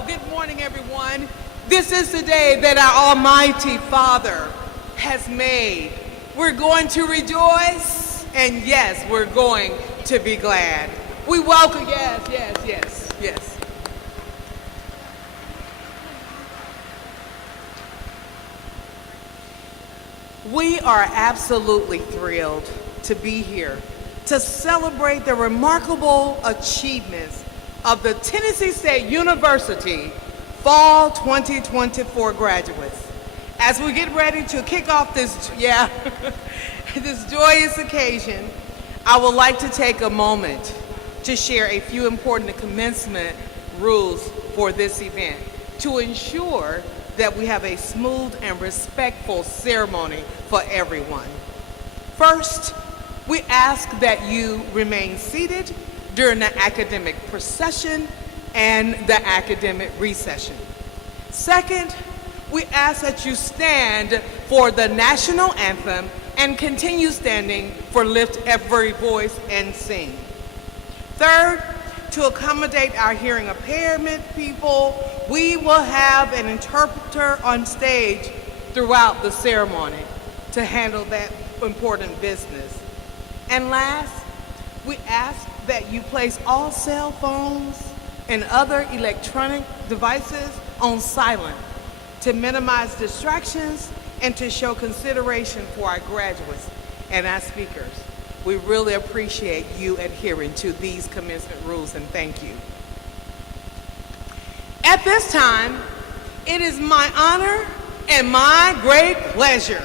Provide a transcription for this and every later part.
So, good morning, everyone. This is the day that our Almighty Father has made. We're going to rejoice, and yes, we're going to be glad. We welcome, yes. We are absolutely thrilled to be here to celebrate the remarkable achievements of the Tennessee State University Fall 2024 graduates. As we get ready to kick off this joyous occasion, I would like to take a moment to share a few important commencement rules for this event to ensure that we have a smooth and respectful ceremony for everyone. First, we ask that you remain seated during the academic procession and the academic recession. Second, we ask that you stand for the national anthem and continue standing for Lift Every Voice and Sing. Third, to accommodate our hearing impairment people, we will have an interpreter on stage throughout the ceremony to handle that important business. And last, we ask that you place all cell phones and other electronic devices on silent to minimize distractions and to show consideration for our graduates and our speakers. We really appreciate you adhering to these commencement rules, and thank you. At this time, it is my honor and my great pleasure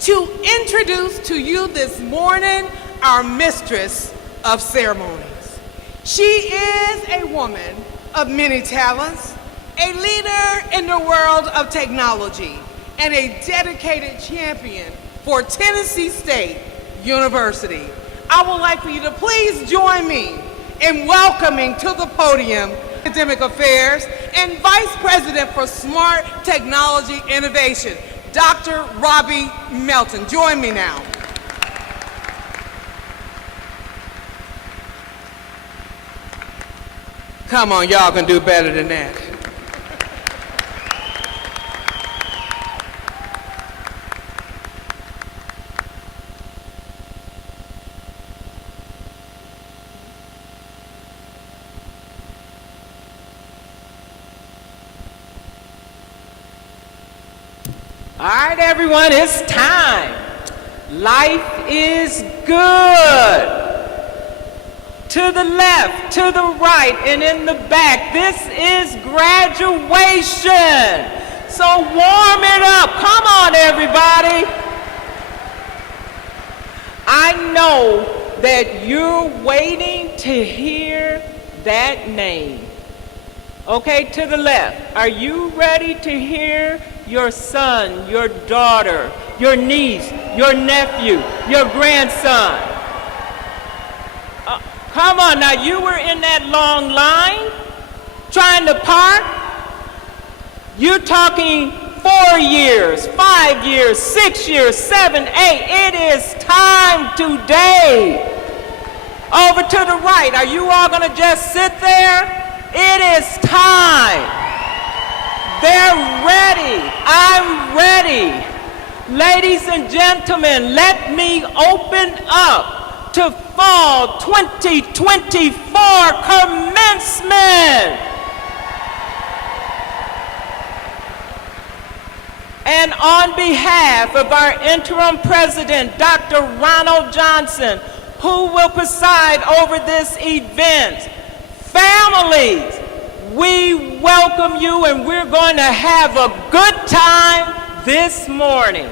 to introduce to you this morning our mistress of ceremonies. She is a woman of many talents, a leader in the world of technology, and a dedicated champion for Tennessee State University. I would like for you to please join me in welcoming to the podium Academic Affairs and Vice President for Smart Technology Innovation, Dr. Robbie Melton. Join me now. Come on, y'all can do better than that. All right, everyone, it's time. Life is good. To the left, to the right, and in the back, this is graduation. So warm it up. Come on, everybody. I know that you're waiting to hear that name. Okay, to the left, are you ready to hear your son, your daughter, your niece, your nephew, your grandson? Come on now, you were in that long line trying to park. You're talking 4 years, 5 years, 6 years, 7, 8. It is time today. Over to the right, are you all gonna just sit there? It is time. They're ready. I'm ready. Ladies and gentlemen, let me open up to Fall 2024 Commencement. And on behalf of our interim president, Dr. Ronald Johnson, who will preside over this event, families, we welcome you, and we're going to have a good time this morning.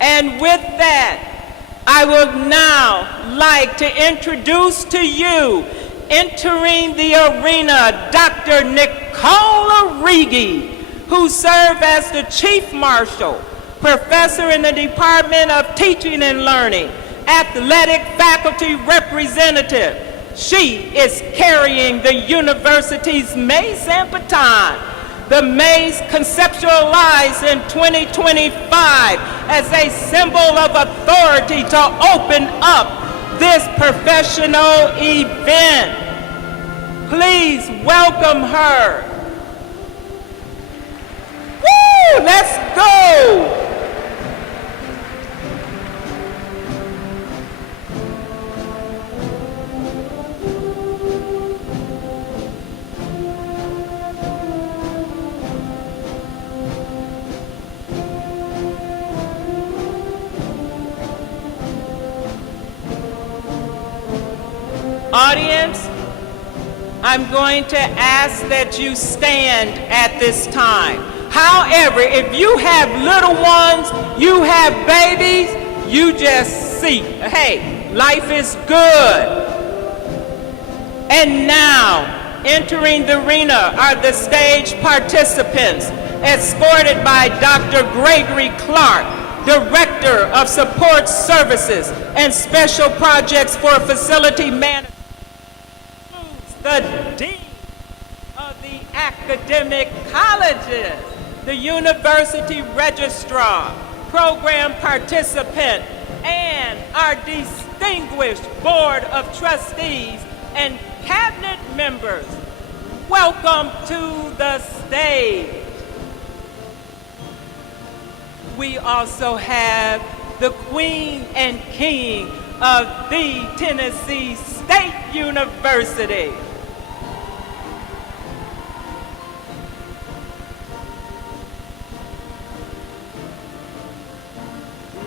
And with that, I would now like to introduce to you, entering the arena, Dr. Nicola Rigi, who served as the Chief Marshal, Professor in the Department of Teaching and Learning, Athletic Faculty Representative. She is carrying the university's maize and baton. The maize conceptualized in 2025 as a symbol of authority to open up this professional event. Please welcome her. let's go. Audience, I'm going to ask that you stand at this time. However, if you have little ones, you have babies, you just see, hey, life is good. And now, entering the arena are the stage participants, escorted by Dr. Gregory Clark, Director of Support Services and Special Projects for Facility Management, the Dean of the Academic Colleges, the University Registrar, Program Participant, and our distinguished Board of Trustees and Cabinet members. Welcome to the stage. We also have the Queen and King of the Tennessee State University.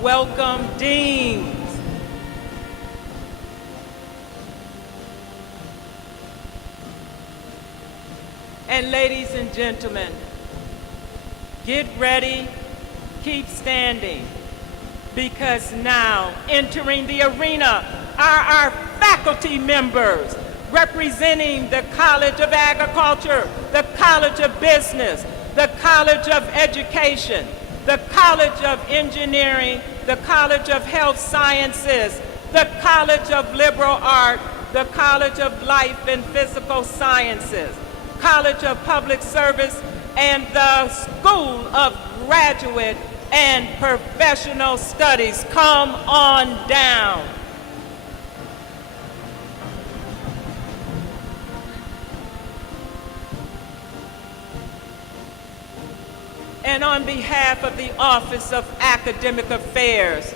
Welcome, deans. And ladies and gentlemen, get ready, keep standing, because now entering the arena are our faculty members representing the College of Agriculture, the College of Business, the College of Education, the College of Engineering, the College of Health Sciences, the College of Liberal Arts, the College of Life and Physical Sciences, College of Public Service, and the School of Graduate and Professional Studies. Come on down. And on behalf of the Office of Academic Affairs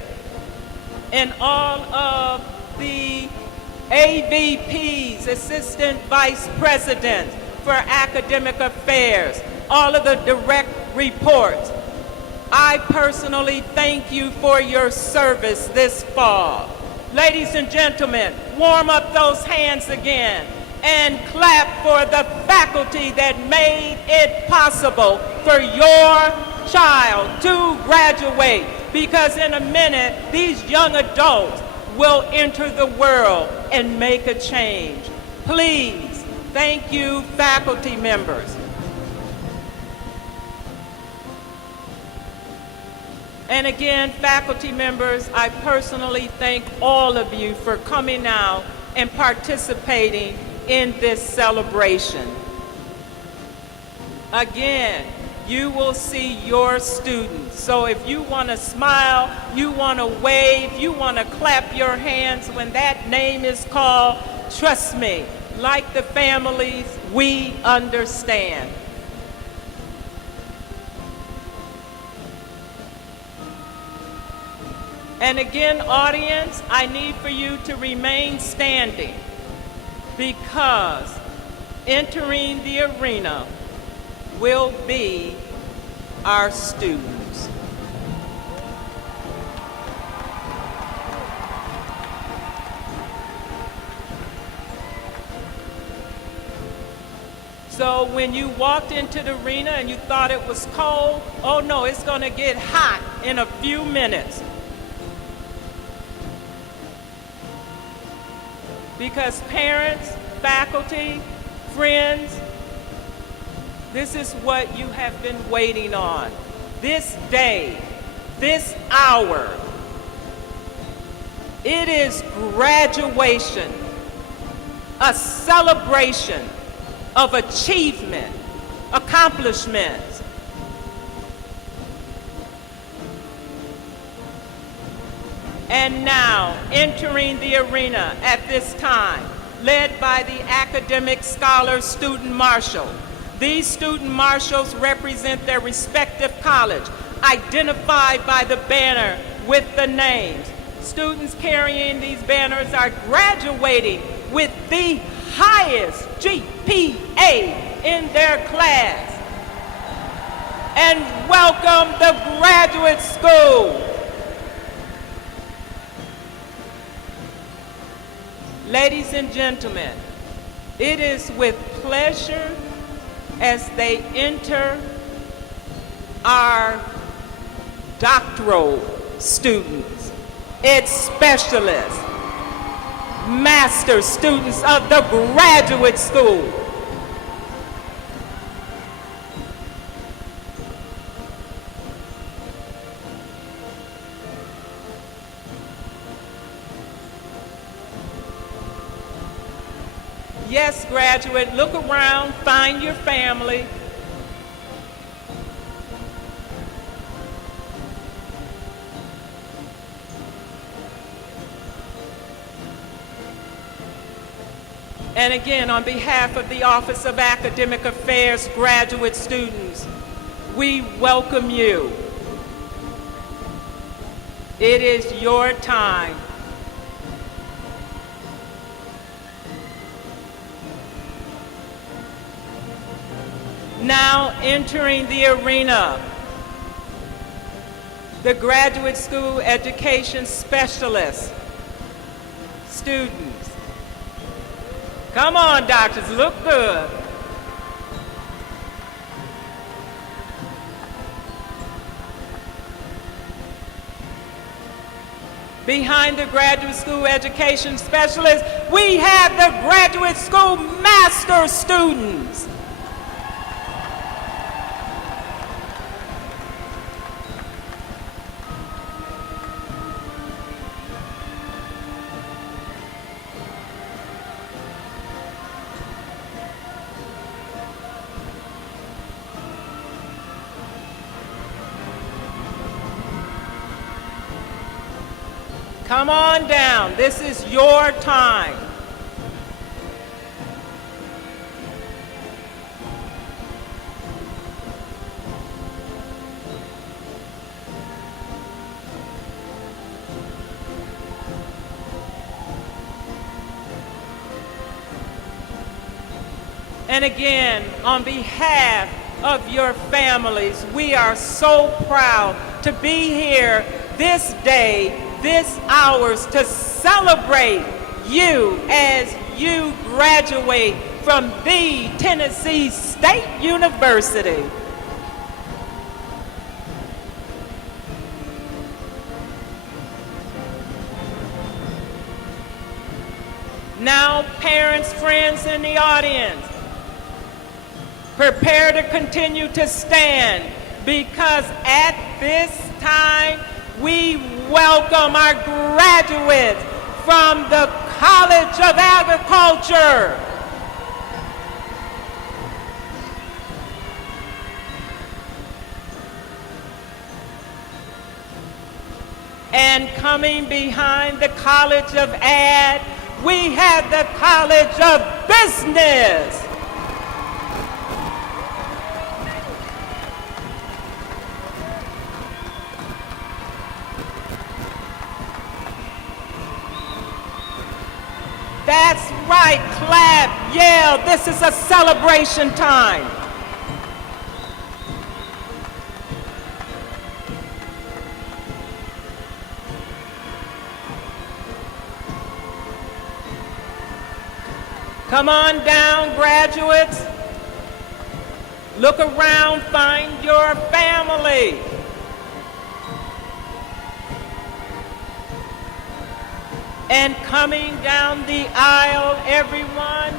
and all of the AVPs, Assistant Vice Presidents for Academic Affairs, all of the direct reports, I personally thank you for your service this fall. Ladies and gentlemen, warm up those hands again and clap for the faculty that made it possible for your child to graduate, because in a minute, these young adults will enter the world and make a change. Please, thank you, faculty members. And again, faculty members, I personally thank all of you for coming out and participating in this celebration. Again, you will see your students. So if you want to smile, you want to wave, you want to clap your hands when that name is called, trust me, like the families, we understand. And again, audience, I need for you to remain standing, because entering the arena will be our students. So when you walked into the arena and you thought it was cold, oh no, it's going to get hot in a few minutes. Because parents, faculty, friends, this is what you have been waiting on. This day, this hour. It is graduation, a celebration of achievement, accomplishments. And now, entering the arena at this time, led by the academic scholar student marshal, These student marshals represent their respective college, identified by the banner with the names. Students carrying these banners are graduating with the highest GPA in their class. And welcome the graduate school. Ladies and gentlemen, it is with pleasure as they enter our doctoral students, its specialists, master students of the graduate school. Yes, graduate, look around, find your family. And again, on behalf of the Office of Academic Affairs graduate students, we welcome you. It is your time. Now entering the arena, the graduate school education specialists, students. Come on, doctors, look good. Behind the graduate school education specialists, we have the graduate school master students. Come on down. This is your time. And again, on behalf of your families, we are so proud to be here this day, this hours, to celebrate you as you graduate from the Tennessee State University. Now, parents, friends in the audience, prepare to continue to stand, because at this time we welcome our graduates from the College of Agriculture. And coming behind the College of Ag, we have the College of Business. That's right, clap, yell, this is a celebration time. Come on down, graduates. Look around, find your family. And coming down the aisle, everyone,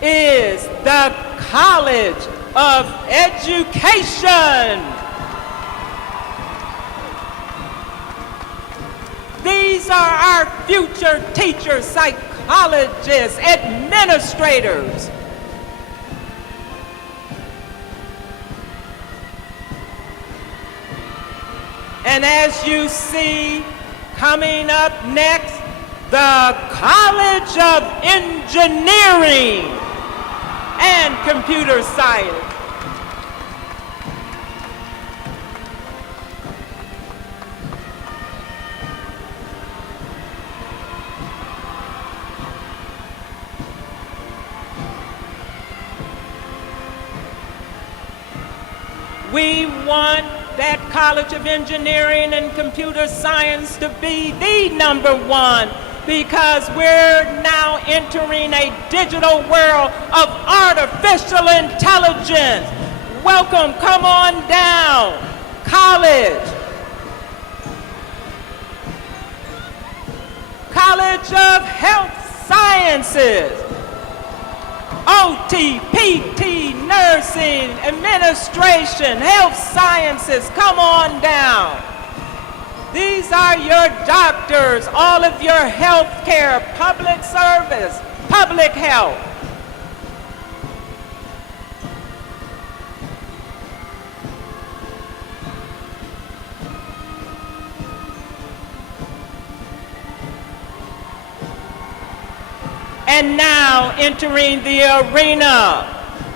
is the College of Education. These are our future teachers, psychologists, administrators. And as you see, coming up next, the College of Engineering. and computer science. We want that College of Engineering and Computer Science to be the #1 because we're now entering a digital world of artificial intelligence. Welcome, come on down, college. College of Health Sciences. OT, PT, nursing, administration, health sciences, come on down. These are your doctors, all of your health care, public service, public health. And now entering the arena,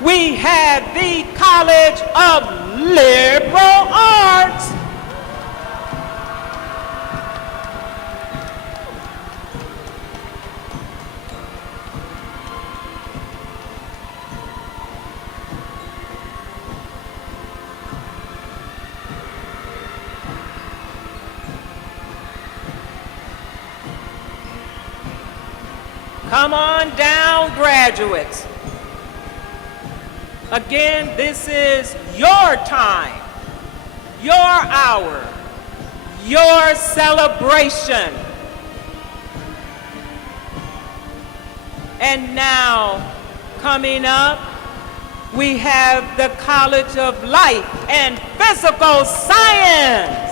we have the College of Liberal Arts. Come on down, graduates. Again, this is your time, your hour, your celebration. And now, coming up, we have the College of Life and Physical Science.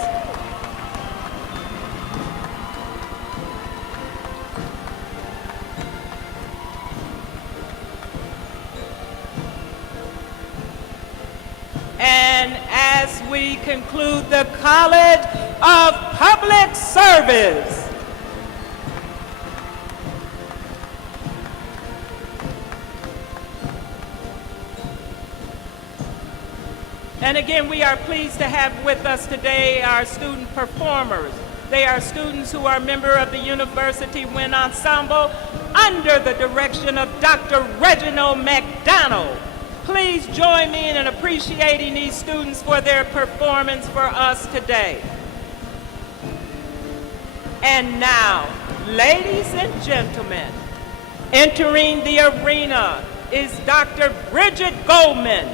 And as we conclude the College of Public Service, and again, we are pleased to have with us today our student performers. They are students who are member of the University Wind Ensemble under the direction of Dr. Reginald McDonald. Please join me in appreciating these students for their performance for us today. And now, ladies and gentlemen, entering the arena is Dr. Bridget Goldman,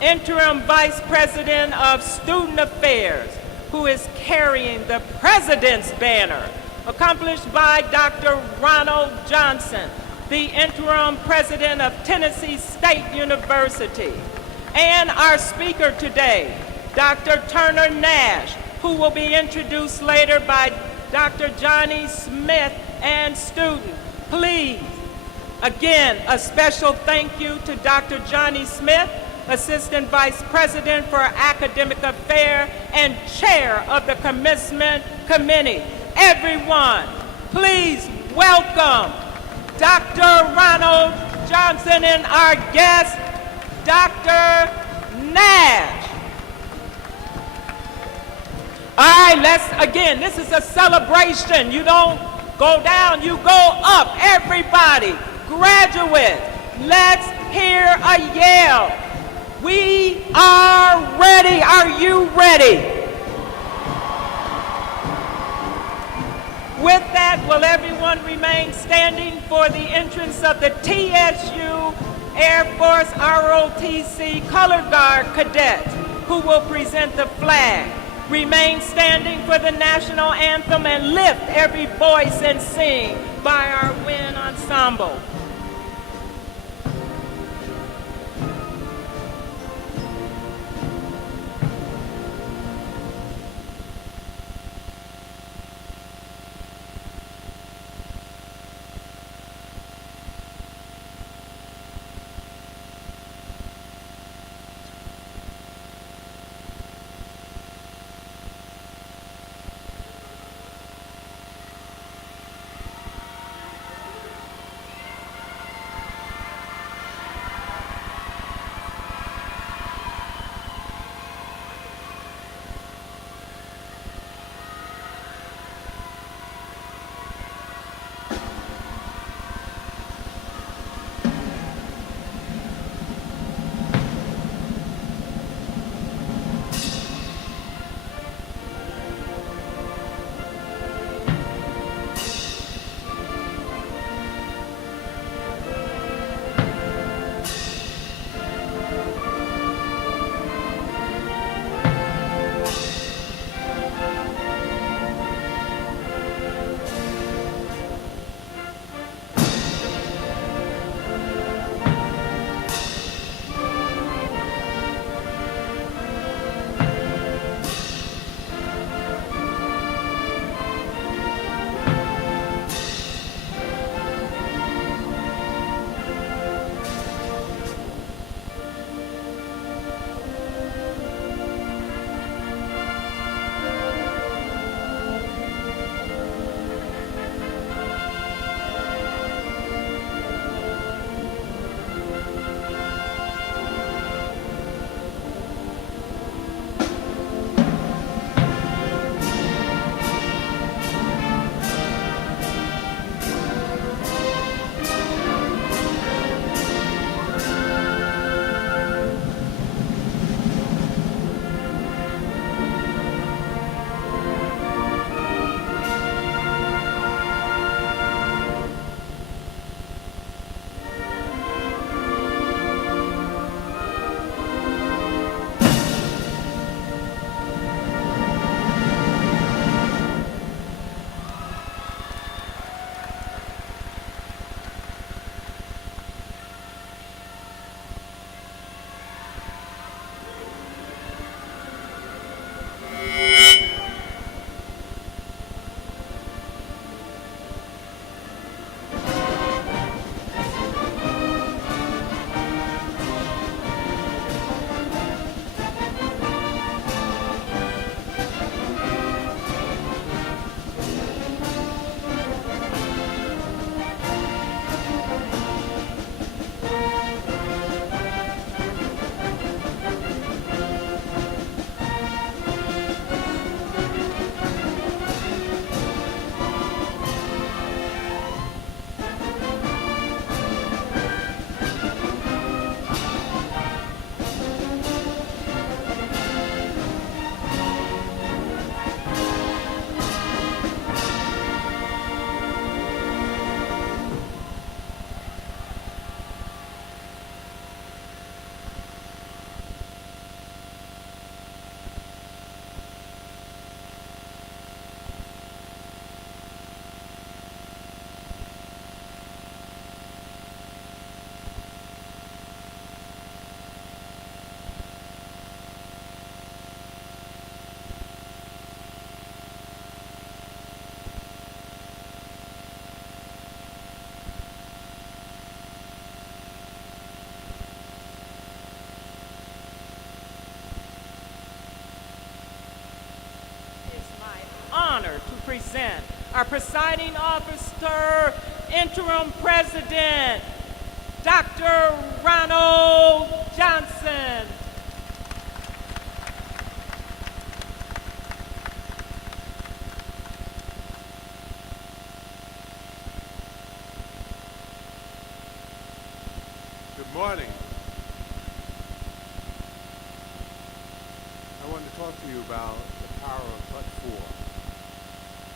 Interim Vice President of Student Affairs, who is carrying the President's Banner, accomplished by Dr. Ronald Johnson, the Interim President of Tennessee State University. And our speaker today, Dr. Turner Nash, who will be introduced later by Dr. Johnny Smith and student. Please, again, a special thank you to Dr. Johnny Smith, Assistant Vice President for Academic Affairs and Chair of the Commencement Committee. Everyone, please welcome Dr. Ronald Johnson and our guest, Dr. Nash. All right, again, this is a celebration. You don't go down, you go up. Everybody, graduates, let's hear a yell. We are ready. Are you ready? With that, will everyone remain standing for the entrance of the TSU Air Force ROTC Color Guard cadets, who will present the flag. Remain standing for the national anthem and lift every voice and sing by our wind ensemble. present our presiding officer, interim president, Dr. Ronald Johnson. Good morning. I want to talk to you about the power of but for.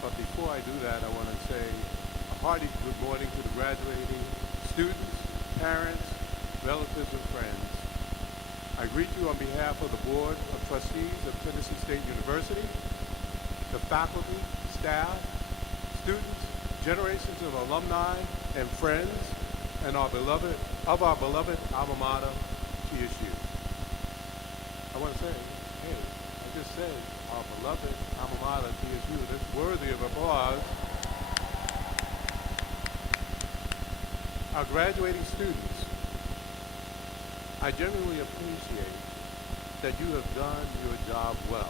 But before I do that, I want to say a hearty good morning to the graduating students, parents, relatives, and friends. I greet you on behalf of the Board of Trustees of Tennessee State University, the faculty, staff, students, generations of alumni and friends, and our beloved alma mater, TSU. I want to say, hey, I just said our beloved alma mater, TSU. That's worthy of applause. Our graduating students, I genuinely appreciate that you have done your job well.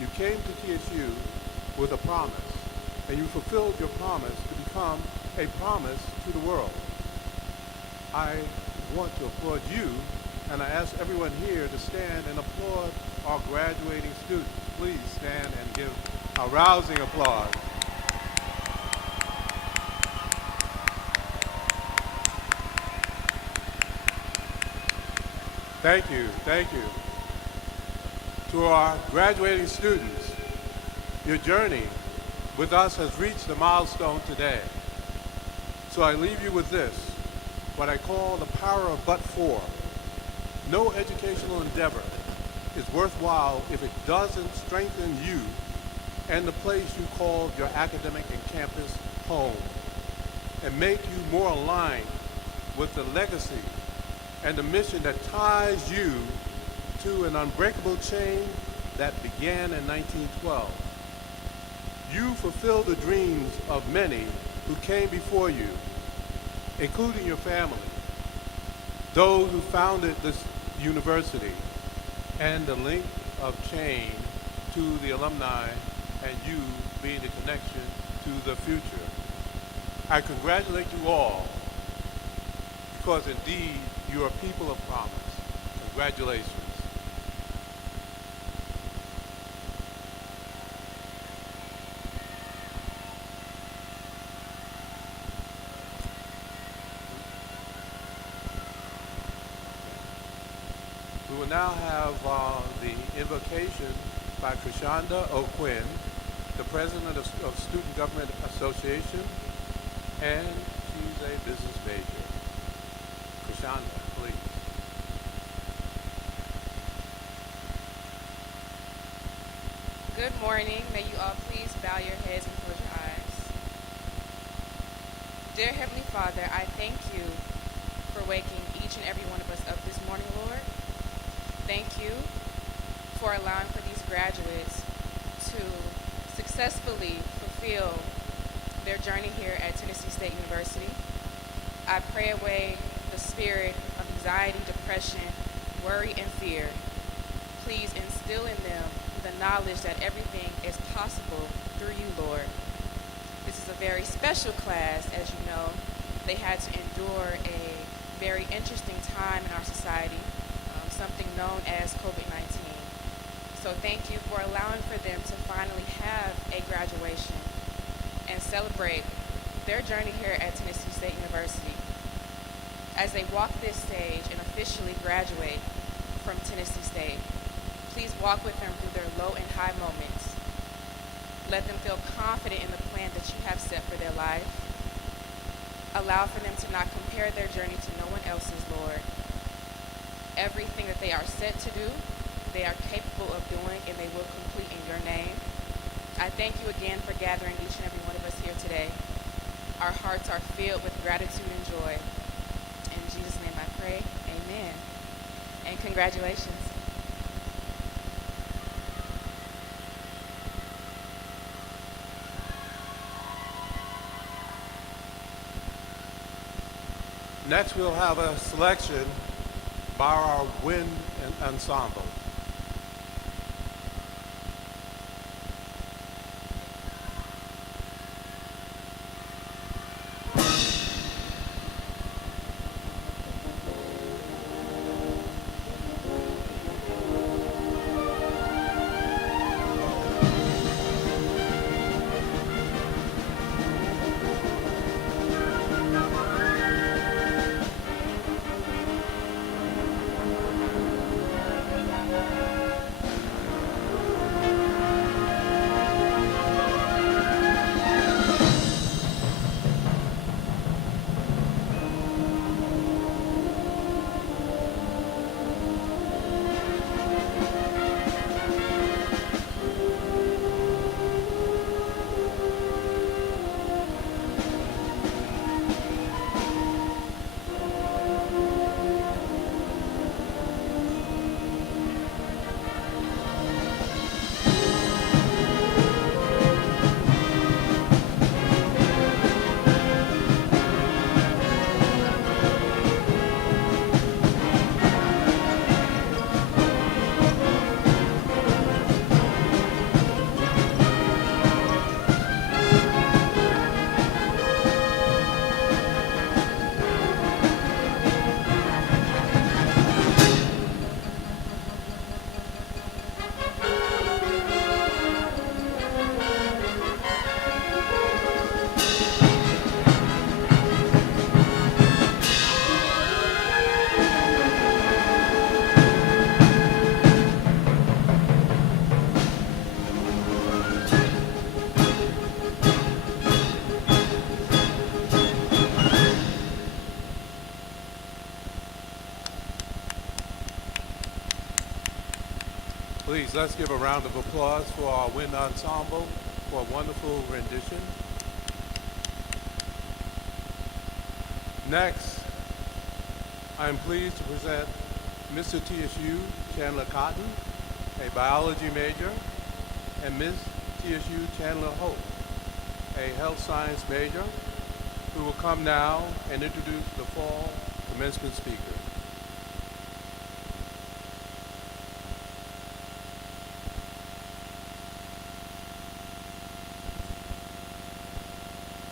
You came to TSU with a promise, and you fulfilled your promise to become a promise to the world. I want to applaud you, and I ask everyone here to stand and applaud our graduating students. Please stand and give a rousing applause. Thank you, thank you. To our graduating students, your journey with us has reached a milestone today. So I leave you with this, what I call the power of but for. No educational endeavor is worthwhile if it doesn't strengthen you and the place you call your academic and campus home, and make you more aligned with the legacy and the mission that ties you to an unbreakable chain that began in 1912. You fulfill the dreams of many who came before you, including your family, those who founded this university, and the link of chain to the alumni and you being the connection to the future. I congratulate you all because indeed you are people of promise. Congratulations. We will now have the invocation by Krishanda O'Quinn, the president of Student Government Association, and she's a business major. Krishanda, please. Good morning. May you all please bow your heads and close your eyes. Dear Heavenly Father, I thank you for waking each and every one of us up this morning, Lord. Thank you for allowing for these graduates to successfully fulfill their journey here at Tennessee State University. I pray away the spirit of anxiety, depression, worry, and fear. Please instill in them the knowledge that everything is possible through you, Lord. This is a very special class, as you know. They had to endure a very interesting time in our society, something known as COVID-19. So thank you for allowing for them to finally have a graduation and celebrate their journey here at Tennessee State University. As they walk this stage and officially graduate from Tennessee State, please walk with them through their low and high moments. Let them feel confident in the plan that you have set for their life. Allow for them to not compare their journey to no one else's, Lord. Everything that they are set to do, they are capable of doing, and they will complete in your name. I thank you again for gathering each and every one of us here today. Our hearts are filled with gratitude and joy. In Jesus' name I pray, amen. And congratulations. Next, we'll have a selection by our wind ensemble. Please, let's give a round of applause for our wind ensemble for a wonderful rendition. Next, I am pleased to present Mr. TSU Chandler Cotton, a biology major, and Ms. TSU Chandler Hope, a health science major, who will come now and introduce the fall commencement speaker.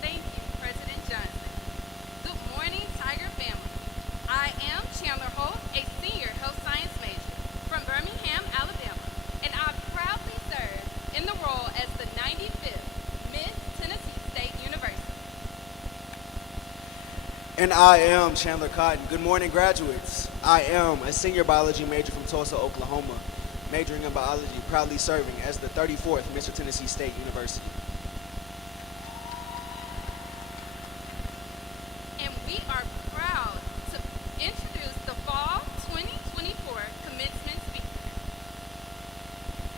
Thank you, President Johnson. Good morning, Tiger family. I am Chandler Holt, a senior health science major from Birmingham, Alabama, and I proudly serve in the role as the 95th Miss Tennessee State University. And I am Chandler Cotton. Good morning, graduates. I am a senior biology major from Tulsa, Oklahoma, majoring in biology, proudly serving as the 34th Mr. Tennessee State University. And we are proud to introduce the Fall 2024 Commencement Speaker.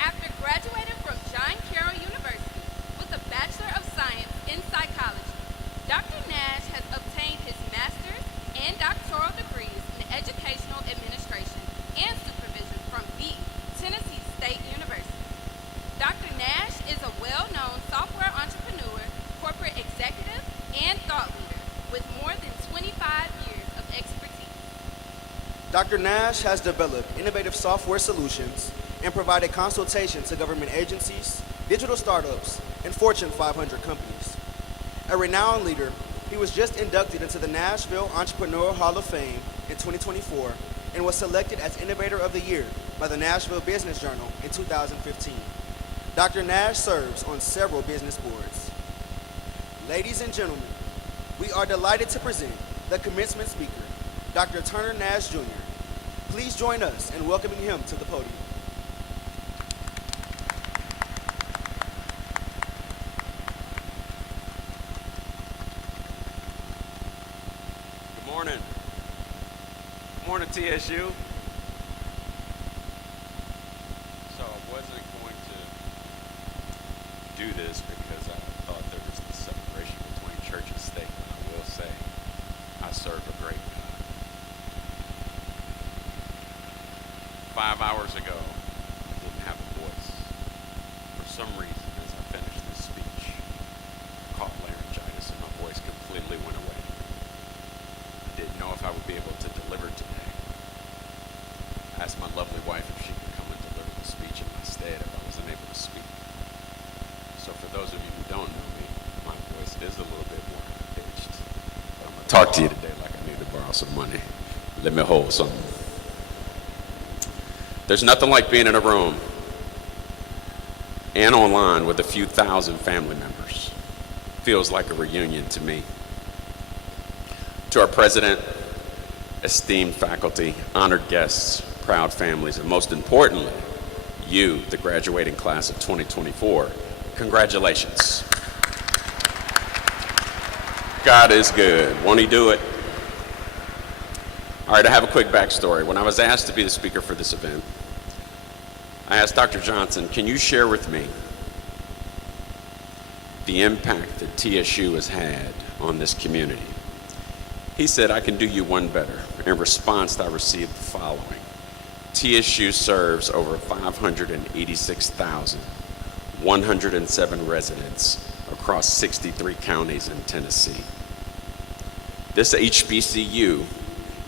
After graduating from John Carroll University with a Bachelor of Science in Psychology, Dr. Nash has obtained his master's and doctoral degrees in educational administration and supervision from the Tennessee State University. Dr. Nash is a well-known software entrepreneur, corporate executive, and thought leader with more than 25 years of expertise. Dr. Nash has developed innovative software solutions and provided consultation to government agencies, digital startups, and Fortune 500 companies. A renowned leader, he was just inducted into the Nashville Entrepreneurial Hall of Fame in 2024 and was selected as Innovator of the Year by the Nashville Business Journal in 2015. Dr. Nash serves on several business boards. Ladies and gentlemen, we are delighted to present the commencement speaker, Dr. Turner Nash Jr. Please join us in welcoming him to the podium. Good morning. Good morning, TSU. So I wasn't going to do this because I thought there was the separation between church and state. But I will say I serve a great God. 5 hours ago, I didn't have a voice. For some reason, as I finished this speech, I caught laryngitis and my voice completely went away. I didn't know if I would be able to deliver today. I asked my lovely wife if she could come and deliver the speech in my stead if I wasn't able to speak. So for those of you who don't know me, my voice is a little bit more pitched. But I'm going to talk to you today like I need to borrow some money. Let me hold something. There's nothing like being in a room and online with a few thousand family members. Feels like a reunion to me. To our president, esteemed faculty, honored guests, proud families, and most importantly, you, the graduating class of 2024, congratulations. God is good. Won't he do it? All right, I have a quick backstory. When I was asked to be the speaker for this event, I asked Dr. Johnson, can you share with me the impact that TSU has had on this community? He said, I can do you one better. In response, I received the following. TSU serves over 586,107 residents across 63 counties in Tennessee. This HBCU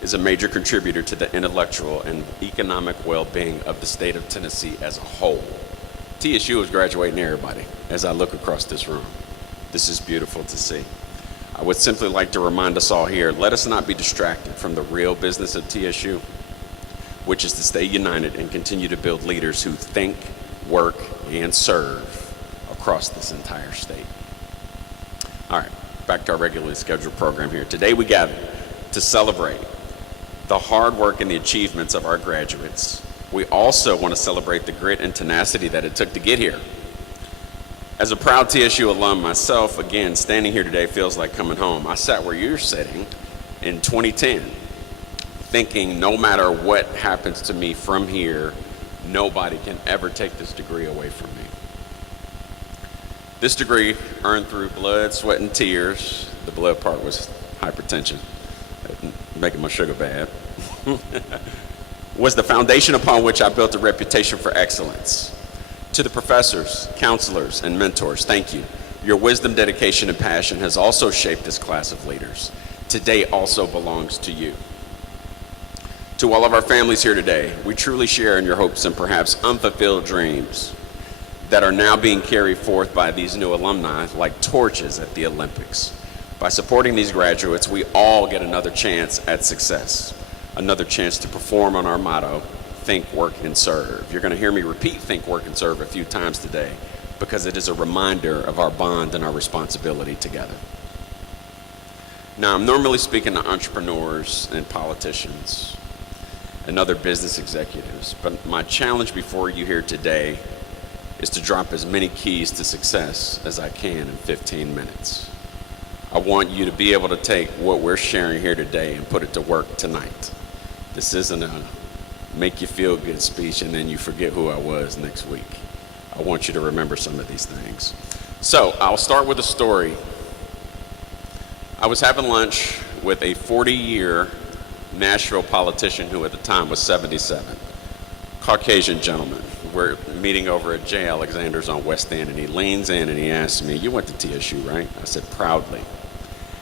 is a major contributor to the intellectual and economic well-being of the state of Tennessee as a whole. TSU is graduating everybody as I look across this room. This is beautiful to see. I would simply like to remind us all here, let us not be distracted from the real business of TSU, which is to stay united and continue to build leaders who think, work, and serve across this entire state. All right, back to our regularly scheduled program here. Today we gather to celebrate the hard work and the achievements of our graduates. We also want to celebrate the grit and tenacity that it took to get here. As a proud TSU alum myself, again, standing here today feels like coming home. I sat where you're sitting in 2010, thinking no matter what happens to me from here, Nobody can ever take this degree away from me. This degree, earned through blood, sweat, and tears, the blood part was hypertension, making my sugar bad, was the foundation upon which I built a reputation for excellence. To the professors, counselors, and mentors, thank you. Your wisdom, dedication, and passion has also shaped this class of leaders. Today also belongs to you. To all of our families here today, we truly share in your hopes and perhaps unfulfilled dreams that are now being carried forth by these new alumni like torches at the Olympics. By supporting these graduates, we all get another chance at success, another chance to perform on our motto, think, work, and serve. You're going to hear me repeat think, work, and serve a few times today because it is a reminder of our bond and our responsibility together. Now, I'm normally speaking to entrepreneurs and politicians and other business executives, but my challenge before you here today is to drop as many keys to success as I can in 15 minutes. I want you to be able to take what we're sharing here today and put it to work tonight. This isn't a make you feel good speech and then you forget who I was next week. I want you to remember some of these things. So I'll start with a story. I was having lunch with a 40-year Nashville politician who at the time was 77, Caucasian gentleman. We're meeting over at J. Alexander's on West End, and he leans in and he asks me, "You went to TSU, right?" I said, "Proudly."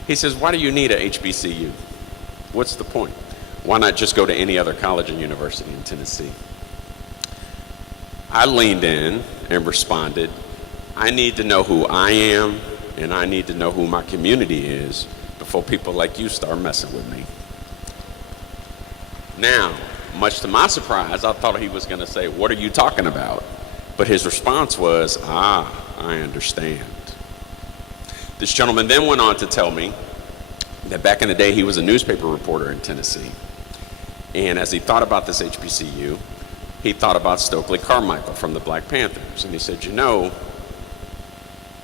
He says, "Why do you need a HBCU? What's the point? Why not just go to any other college and university in Tennessee?" I leaned in and responded, "I need to know who I am, and I need to know who my community is before people like you start messing with me." Now, much to my surprise, I thought he was going to say, "What are you talking about?" But his response was, "I understand." This gentleman then went on to tell me that back in the day he was a newspaper reporter in Tennessee. And as he thought about this HBCU, he thought about Stokely Carmichael from the Black Panthers. And he said, "You know,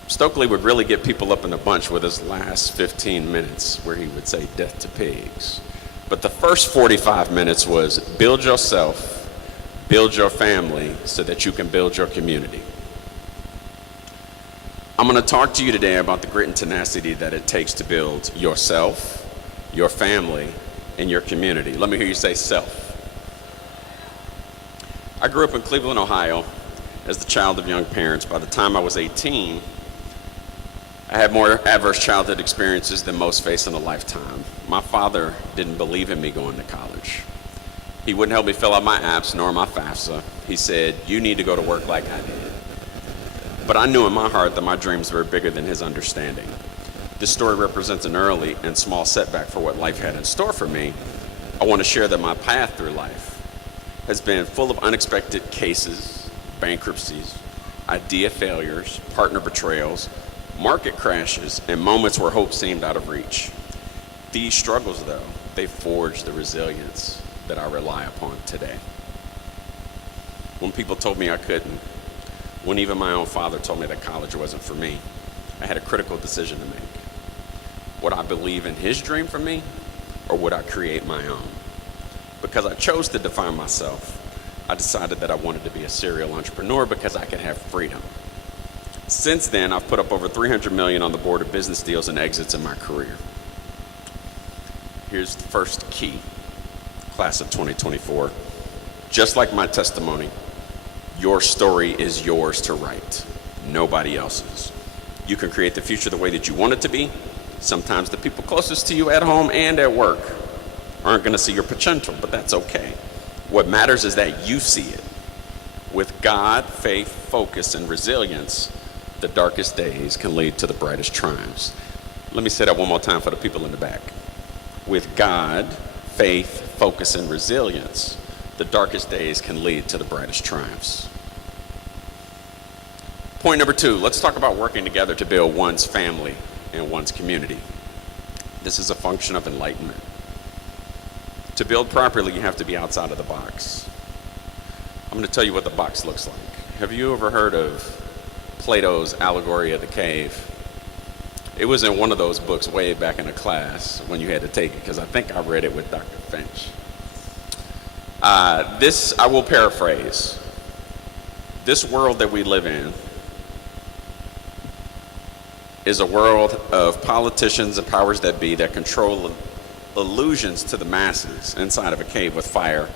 Stokely would really get people up in a bunch with his last 15 minutes where he would say death to pigs. But the first 45 minutes was build yourself, build your family so that you can build your community." I'm going to talk to you today about the grit and tenacity that it takes to build yourself, your family, and your community. Let me hear you say self. I grew up in Cleveland, Ohio, as the child of young parents. By the time I was 18, I had more adverse childhood experiences than most face in a lifetime. My father didn't believe in me going to college. He wouldn't help me fill out my apps nor my FAFSA. He said, "You need to go to work like I did." But I knew in my heart that my dreams were bigger than his understanding. This story represents an early and small setback for what life had in store for me. I want to share that my path through life has been full of unexpected cases, bankruptcies, idea failures, partner betrayals, market crashes, and moments where hope seemed out of reach. These struggles, though, they forged the resilience that I rely upon today. When people told me I couldn't, when even my own father told me that college wasn't for me, I had a critical decision to make. Would I believe in his dream for me, or would I create my own? Because I chose to define myself, I decided that I wanted to be a serial entrepreneur because I could have freedom. Since then, I've put up over $300 million on the board of business deals and exits in my career. Here's the first key, class of 2024. Just like my testimony, your story is yours to write, nobody else's. You can create the future the way that you want it to be. Sometimes the people closest to you at home and at work aren't going to see your potential, but that's okay. What matters is that you see it. With God, faith, focus, and resilience, the darkest days can lead to the brightest triumphs. Let me say that one more time for the people in the back. With God, faith, focus, and resilience, the darkest days can lead to the brightest triumphs. Point number 2, let's talk about working together to build one's family and one's community. This is a function of enlightenment. To build properly, you have to be outside of the box. I'm going to tell you what the box looks like. Have you ever heard of Plato's allegory of the cave? It was in one of those books way back in a class when you had to take it, because I think I read it with Dr. Finch. This I will paraphrase. This world that we live in is a world of politicians and powers that be that control illusions to the masses inside of a cave with fire,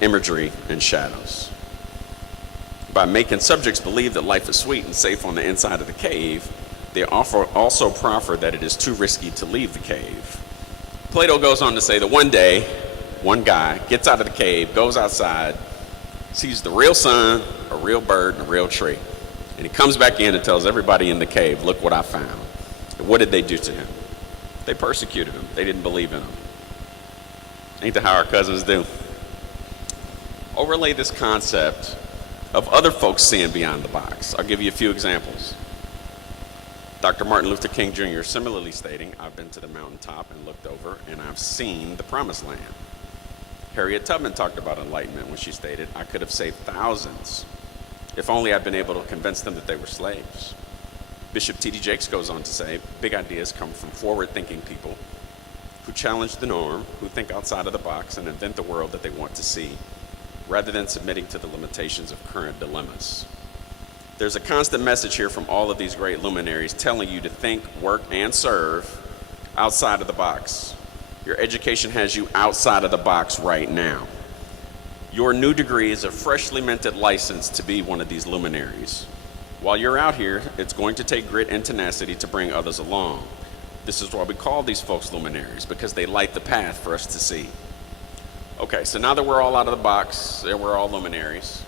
imagery, and shadows. By making subjects believe that life is sweet and safe on the inside of the cave, they also proffer that it is too risky to leave the cave. Plato goes on to say that one day, one guy gets out of the cave, goes outside, sees the real sun, a real bird, and a real tree. And he comes back in and tells everybody in the cave, look what I found. And what did they do to him? They persecuted him. They didn't believe in him. Ain't that how our cousins do? Overlay this concept of other folks seeing beyond the box. I'll give you a few examples. Dr. Martin Luther King Jr. similarly stating, I've been to the mountaintop and looked over and I've seen the promised land. Harriet Tubman talked about enlightenment when she stated, I could have saved thousands if only I'd been able to convince them that they were slaves. Bishop T.D. Jakes goes on to say, big ideas come from forward-thinking people who challenge the norm, who think outside of the box and invent the world that they want to see, rather than submitting to the limitations of current dilemmas. There's a constant message here from all of these great luminaries telling you to think, work, and serve outside of the box. Your education has you outside of the box right now. Your new degree is a freshly minted license to be one of these luminaries. While you're out here, it's going to take grit and tenacity to bring others along. This is why we call these folks luminaries, because they light the path for us to see. Okay, so now that we're all out of the box, and we're all luminaries,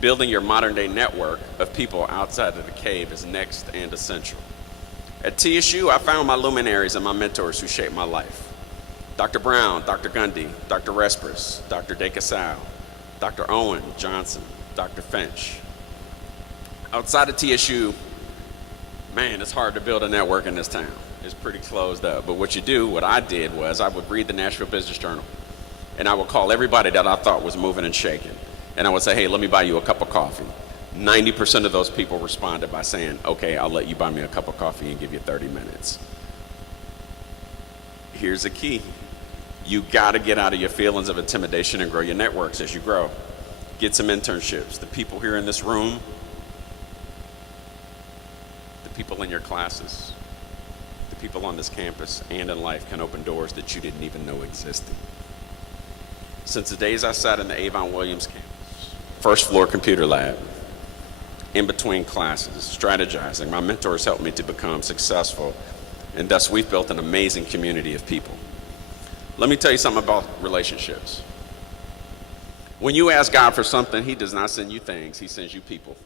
building your modern day network of people outside of the cave is next and essential. At TSU, I found my luminaries and my mentors who shaped my life. Dr. Brown, Dr. Gundy, Dr. Respris, Dr. DeCasale, Dr. Owen Johnson, Dr. Finch. Outside of TSU, man, it's hard to build a network in this town. It's pretty closed up. But what I did was I would read the Nashville Business Journal, and I would call everybody that I thought was moving and shaking. And I would say, hey, let me buy you a cup of coffee. 90% of those people responded by saying, okay, I'll let you buy me a cup of coffee and give you 30 minutes. Here's the key. You gotta get out of your feelings of intimidation and grow your networks as you grow. Get some internships. The people here in this room, the people in your classes, the people on this campus and in life can open doors that you didn't even know existed. Since the days I sat in the Avon Williams campus, first floor computer lab, in between classes, strategizing, my mentors helped me to become successful, and thus we've built an amazing community of people. Let me tell you something about relationships. When you ask God for something, he does not send you things, he sends you people.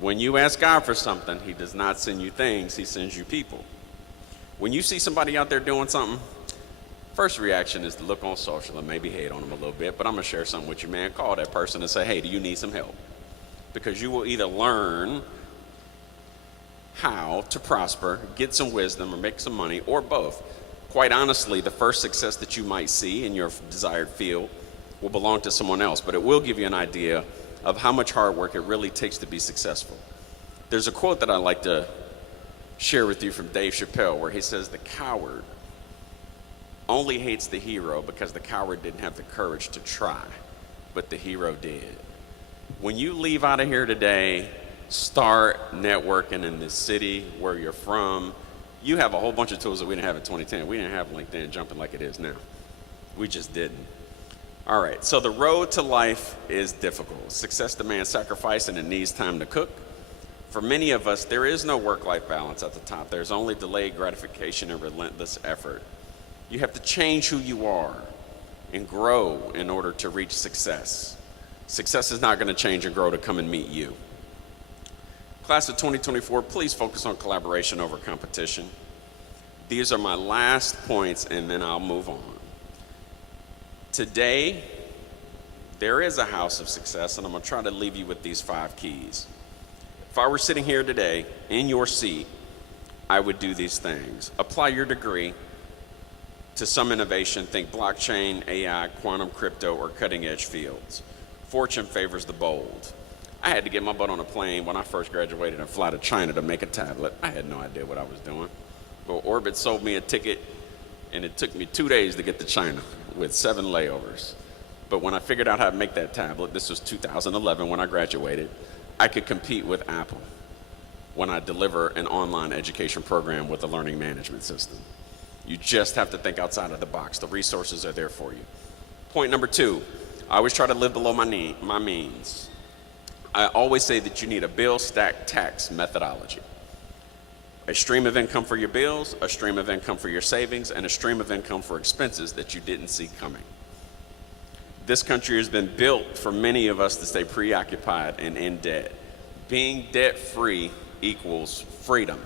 When you ask God for something, he does not send you things, he sends you people. When you see somebody out there doing something, first reaction is to look on social and maybe hate on them a little bit, but I'm gonna share something with you, man. Call that person and say, hey, do you need some help? Because you will either learn how to prosper, get some wisdom, or make some money, or both. Quite honestly, the first success that you might see in your desired field will belong to someone else, but it will give you an idea of how much hard work it really takes to be successful. There's a quote that I like to share with you from Dave Chappelle where he says, the coward only hates the hero because the coward didn't have the courage to try, but the hero did. When you leave out of here today, start networking in the city where you're from. You have a whole bunch of tools that we didn't have in 2010. We didn't have LinkedIn jumping like it is now. We just didn't. All right, so the road to life is difficult. Success demands sacrifice and it needs time to cook. For many of us, there is no work-life balance at the top. There's only delayed gratification and relentless effort. You have to change who you are and grow in order to reach success. Success is not going to change and grow to come and meet you. Class of 2024, please focus on collaboration over competition. These are my last points and then I'll move on. Today, there is a house of success and I'm gonna try to leave you with these 5 keys. If I were sitting here today in your seat, I would do these things. Apply your degree to some innovation, think blockchain, AI, quantum, crypto, or cutting edge fields. Fortune favors the bold. I had to get my butt on a plane when I first graduated and fly to China to make a tablet. I had no idea what I was doing. But Orbit sold me a ticket and it took me 2 days to get to China with 7 layovers. But when I figured out how to make that tablet, this was 2011 when I graduated, I could compete with Apple when I deliver an online education program with a learning management system. You just have to think outside of the box. The resources are there for you. Point number 2, I always try to live below my means. I always say that you need a bill stack tax methodology. A stream of income for your bills, a stream of income for your savings, and a stream of income for expenses that you didn't see coming. This country has been built for many of us to stay preoccupied and in debt. Being debt-free equals freedom.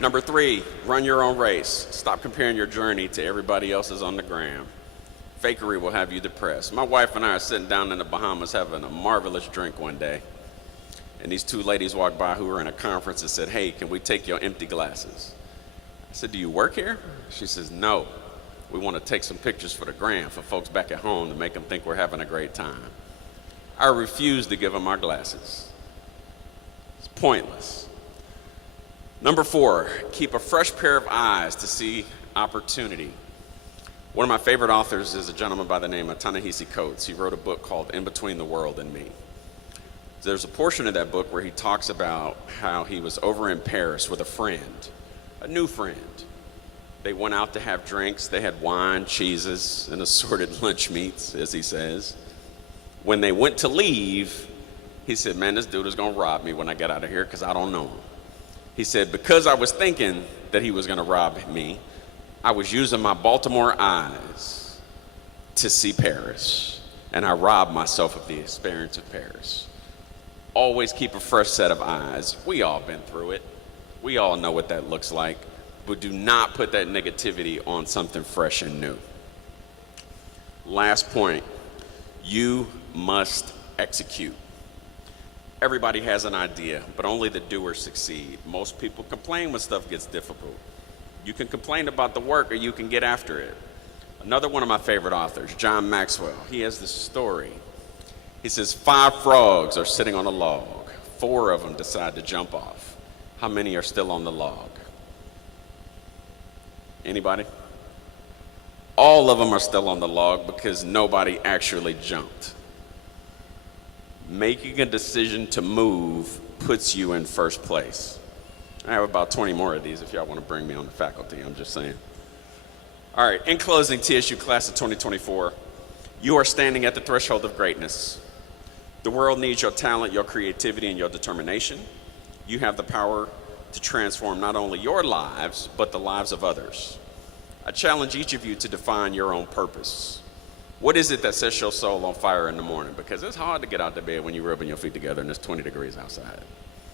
Number 3, run your own race. Stop comparing your journey to everybody else's on the gram. Fakery will have you depressed. My wife and I are sitting down in the Bahamas having a marvelous drink one day. And these 2 ladies walked by who were in a conference and said, "Hey, can we take your empty glasses?" I said, "Do you work here?" She says, "No. We want to take some pictures for the gram for folks back at home to make them think we're having a great time." I refused to give them our glasses. It's pointless. Number 4, keep a fresh pair of eyes to see opportunity. One of my favorite authors is a gentleman by the name of Ta-Nehisi Coates. He wrote a book called In Between the World and Me. There's a portion of that book where he talks about how he was over in Paris with a friend, a new friend. They went out to have drinks. They had wine, cheeses, and assorted lunch meats, as he says. When they went to leave, he said, "Man, this dude is going to rob me when I get out of here because I don't know him." He said, "Because I was thinking that he was going to rob me, I was using my Baltimore eyes to see Paris, and I robbed myself of the experience of Paris." Always keep a fresh set of eyes. We all been through it. We all know what that looks like, but do not put that negativity on something fresh and new. Last point, you must execute. Everybody has an idea, but only the doers succeed. Most people complain when stuff gets difficult. You can complain about the work or you can get after it. Another one of my favorite authors, John Maxwell, he has this story. He says, 5 frogs are sitting on a log. 4 of them decide to jump off. How many are still on the log? Anybody? All of them are still on the log because nobody actually jumped. Making a decision to move puts you in first place. I have about 20 more of these if y'all want to bring me on the faculty, I'm just saying. All right, in closing, TSU class of 2024, you are standing at the threshold of greatness. The world needs your talent, your creativity, and your determination. You have the power to transform not only your lives, but the lives of others. I challenge each of you to define your own purpose. What is it that sets your soul on fire in the morning? Because it's hard to get out of bed when you're rubbing your feet together and it's 20 degrees outside.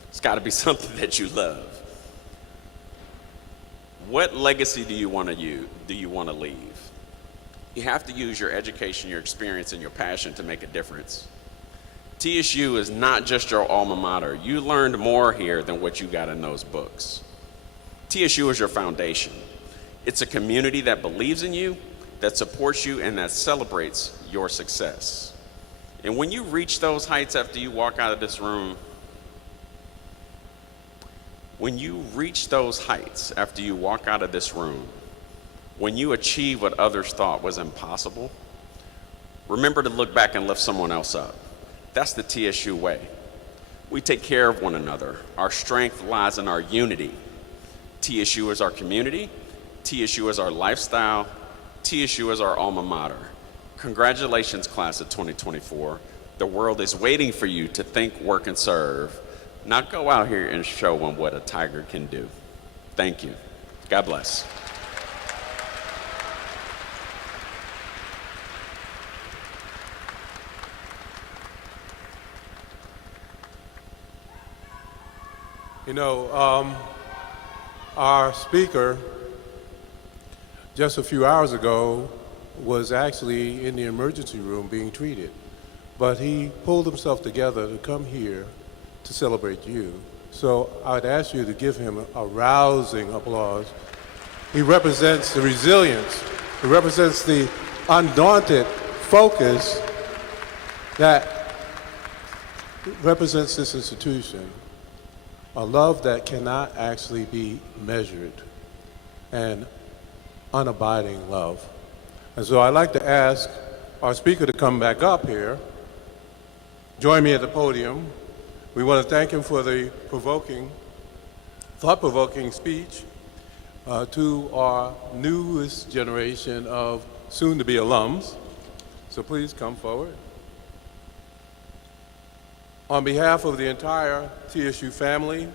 It's got to be something that you love. What legacy do you want to leave? You have to use your education, your experience, and your passion to make a difference. TSU is not just your alma mater. You learned more here than what you got in those books. TSU is your foundation. It's a community that believes in you, that supports you, and that celebrates your success. And when you reach those heights after you walk out of this room, when you achieve what others thought was impossible, remember to look back and lift someone else up. That's the TSU way. We take care of one another. Our strength lies in our unity. TSU is our community. TSU is our lifestyle. TSU is our alma mater. Congratulations, class of 2024. The world is waiting for you to think, work, and serve. Now go out here and show them what a tiger can do. Thank you. God bless. You know, our speaker just a few hours ago was actually in the emergency room being treated, but he pulled himself together to come here to celebrate you. So I'd ask you to give him a rousing applause. He represents the resilience. He represents the undaunted focus that represents this institution. A love that cannot actually be measured. and unabiding love. And so I'd like to ask our speaker to come back up here. Join me at the podium. We want to thank him for the thought-provoking speech to our newest generation of soon-to-be alums. So please come forward. On behalf of the entire TSU family,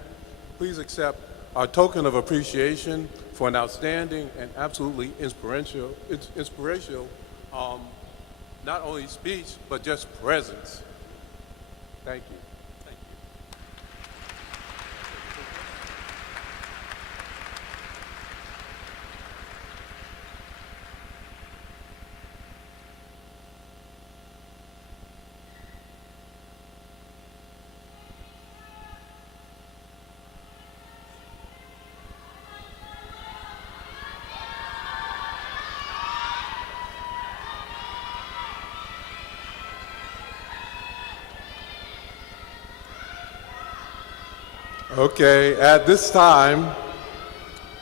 please accept our token of appreciation for an outstanding and absolutely inspirational, not only speech, but just presence. Thank you. Thank Okay, at this time,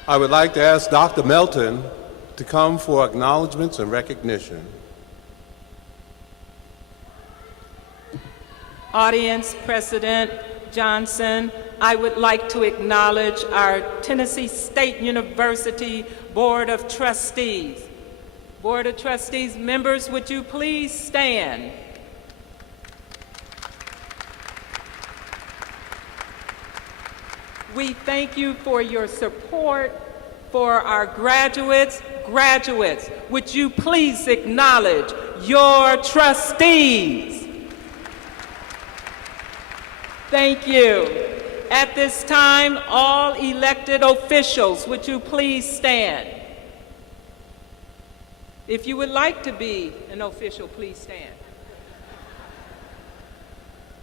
I would like to ask Dr. Melton to come for acknowledgments and recognition. Audience, President Johnson, I would like to acknowledge our Tennessee State University Board of Trustees. Board of Trustees members, would you please stand? We thank you for your support for our graduates. Graduates, would you please acknowledge your trustees? Thank you. At this time, all elected officials, would you please stand? If you would like to be an official, please stand.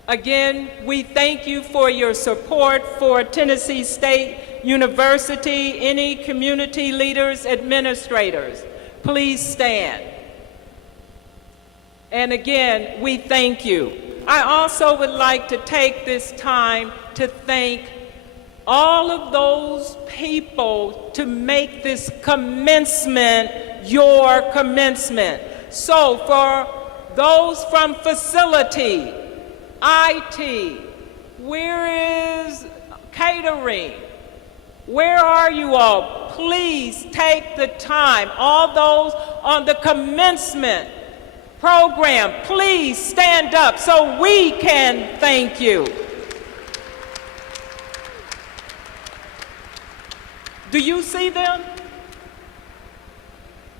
Again, we thank you for your support for Tennessee State University. Any community leaders, administrators, please stand. And again, we thank you. I also would like to take this time to thank all of those people to make this commencement your commencement. So for those from facility, IT, where is catering? Where are you all? Please take the time. All those on the commencement program, please stand up so we can thank you. Do you see them?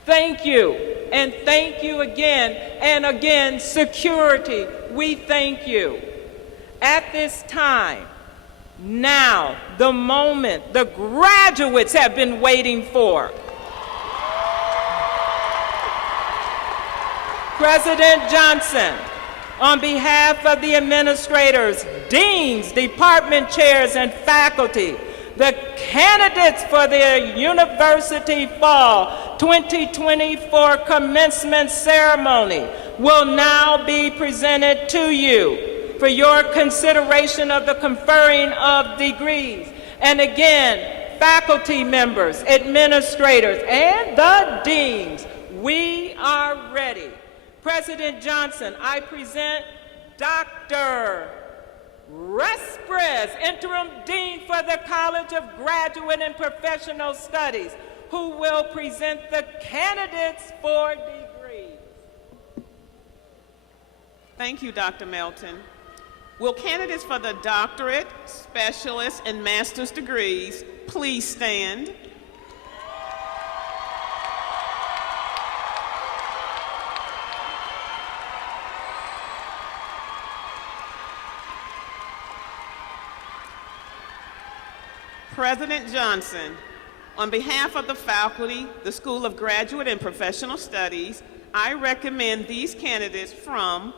Thank you. And thank you again. And again, security, we thank you. At this time, now, the moment the graduates have been waiting for. President Johnson, on behalf of the administrators, deans, department chairs, and faculty, the candidates for the University Fall 2024 commencement ceremony will now be presented to you for your consideration of the conferring of degrees. And again, faculty members, administrators, and the deans, we are ready. President Johnson, I present Dr. Respres, Interim Dean for the College of Graduate and Professional Studies, who will present the candidates for degrees. Thank you, Dr. Melton. Will candidates for the doctorate, specialist, and master's degrees please stand? President Johnson, on behalf of the faculty, the School of Graduate and Professional Studies, I recommend these candidates from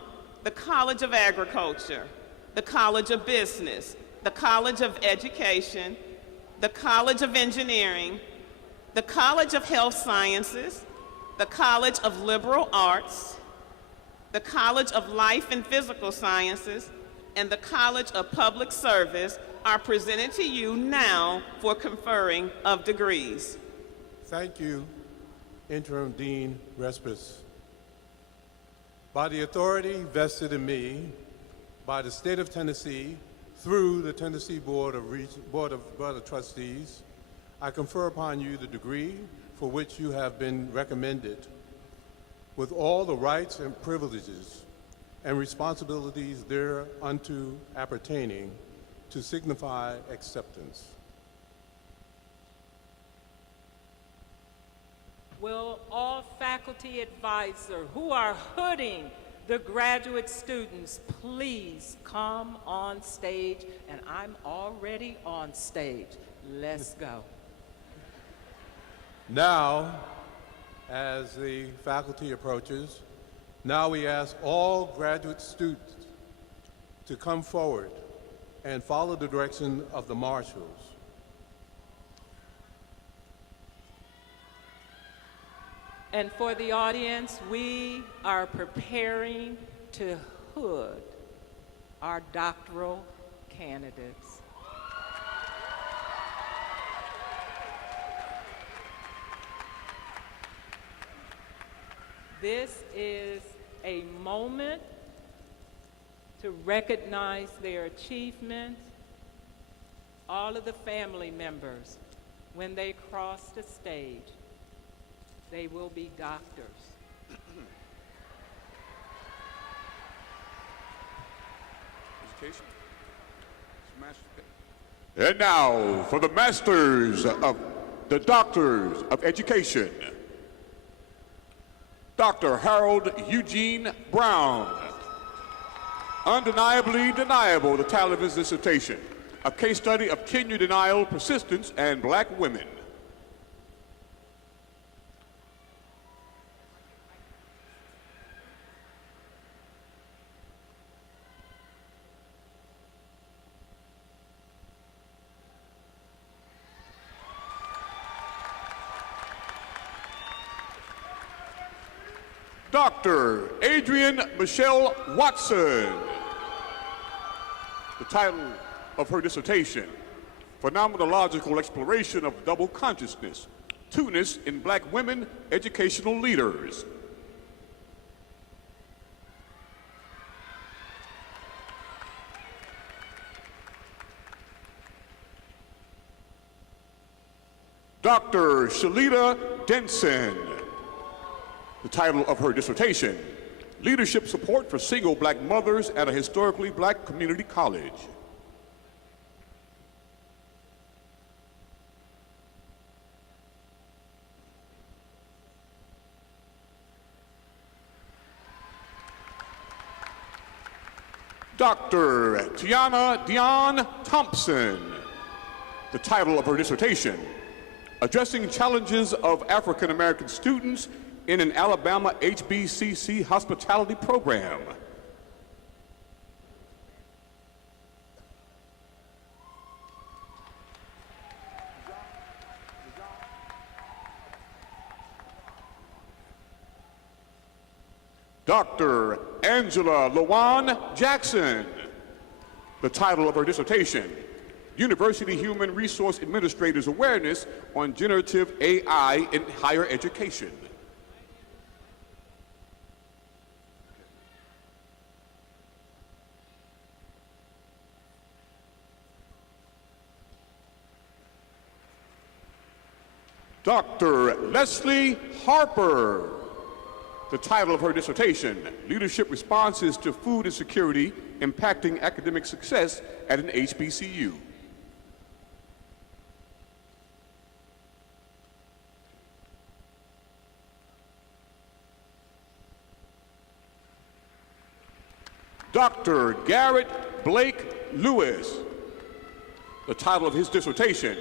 the College of Agriculture, the College of Business, the College of Education, the College of Engineering, the College of Health Sciences, the College of Liberal Arts, the College of Life and Physical Sciences, and the College of Public Service are presented to you now for conferring of degrees. Thank you, Interim Dean Respis. By the authority vested in me by the state of Tennessee through the Tennessee Board of Trustees, I confer upon you the degree for which you have been recommended, with all the rights and privileges and responsibilities thereunto appertaining, to signify acceptance. Will all faculty advisors who are hooding the graduate students please come on stage? And I'm already on stage. Let's go. Now, as the faculty approaches, now we ask all graduate students to come forward and follow the direction of the marshals. And for the audience, we are preparing to hood our doctoral candidates. This is a moment to recognize their achievements. All of the family members, when they cross the stage, they will be doctors. Education. And now for the Masters of the Doctors of Education. Dr. Harold Eugene Brown. Undeniably deniable, the title of his dissertation. A case study of tenure denial, persistence, and black women. Dr. Adrienne Michelle Watson. The title of her dissertation, Phenomenological Exploration of Double Consciousness, Two-ness in Black Women Educational Leaders. Dr. Shalita Denson. The title of her dissertation, Leadership Support for Single Black Mothers at a Historically Black Community College. Dr. Tiana Dion Thompson. The title of her dissertation, Addressing Challenges of African American Students in an Alabama HBCC hospitality program. Dr. Angela Lawan Jackson. The title of her dissertation, University Human Resource Administrators Awareness on Generative AI in Higher Education. Dr. Leslie Harper. The title of her dissertation, Leadership Responses to Food Insecurity Impacting Academic Success at an HBCU. Dr. Garrett Blake Lewis. The title of his dissertation,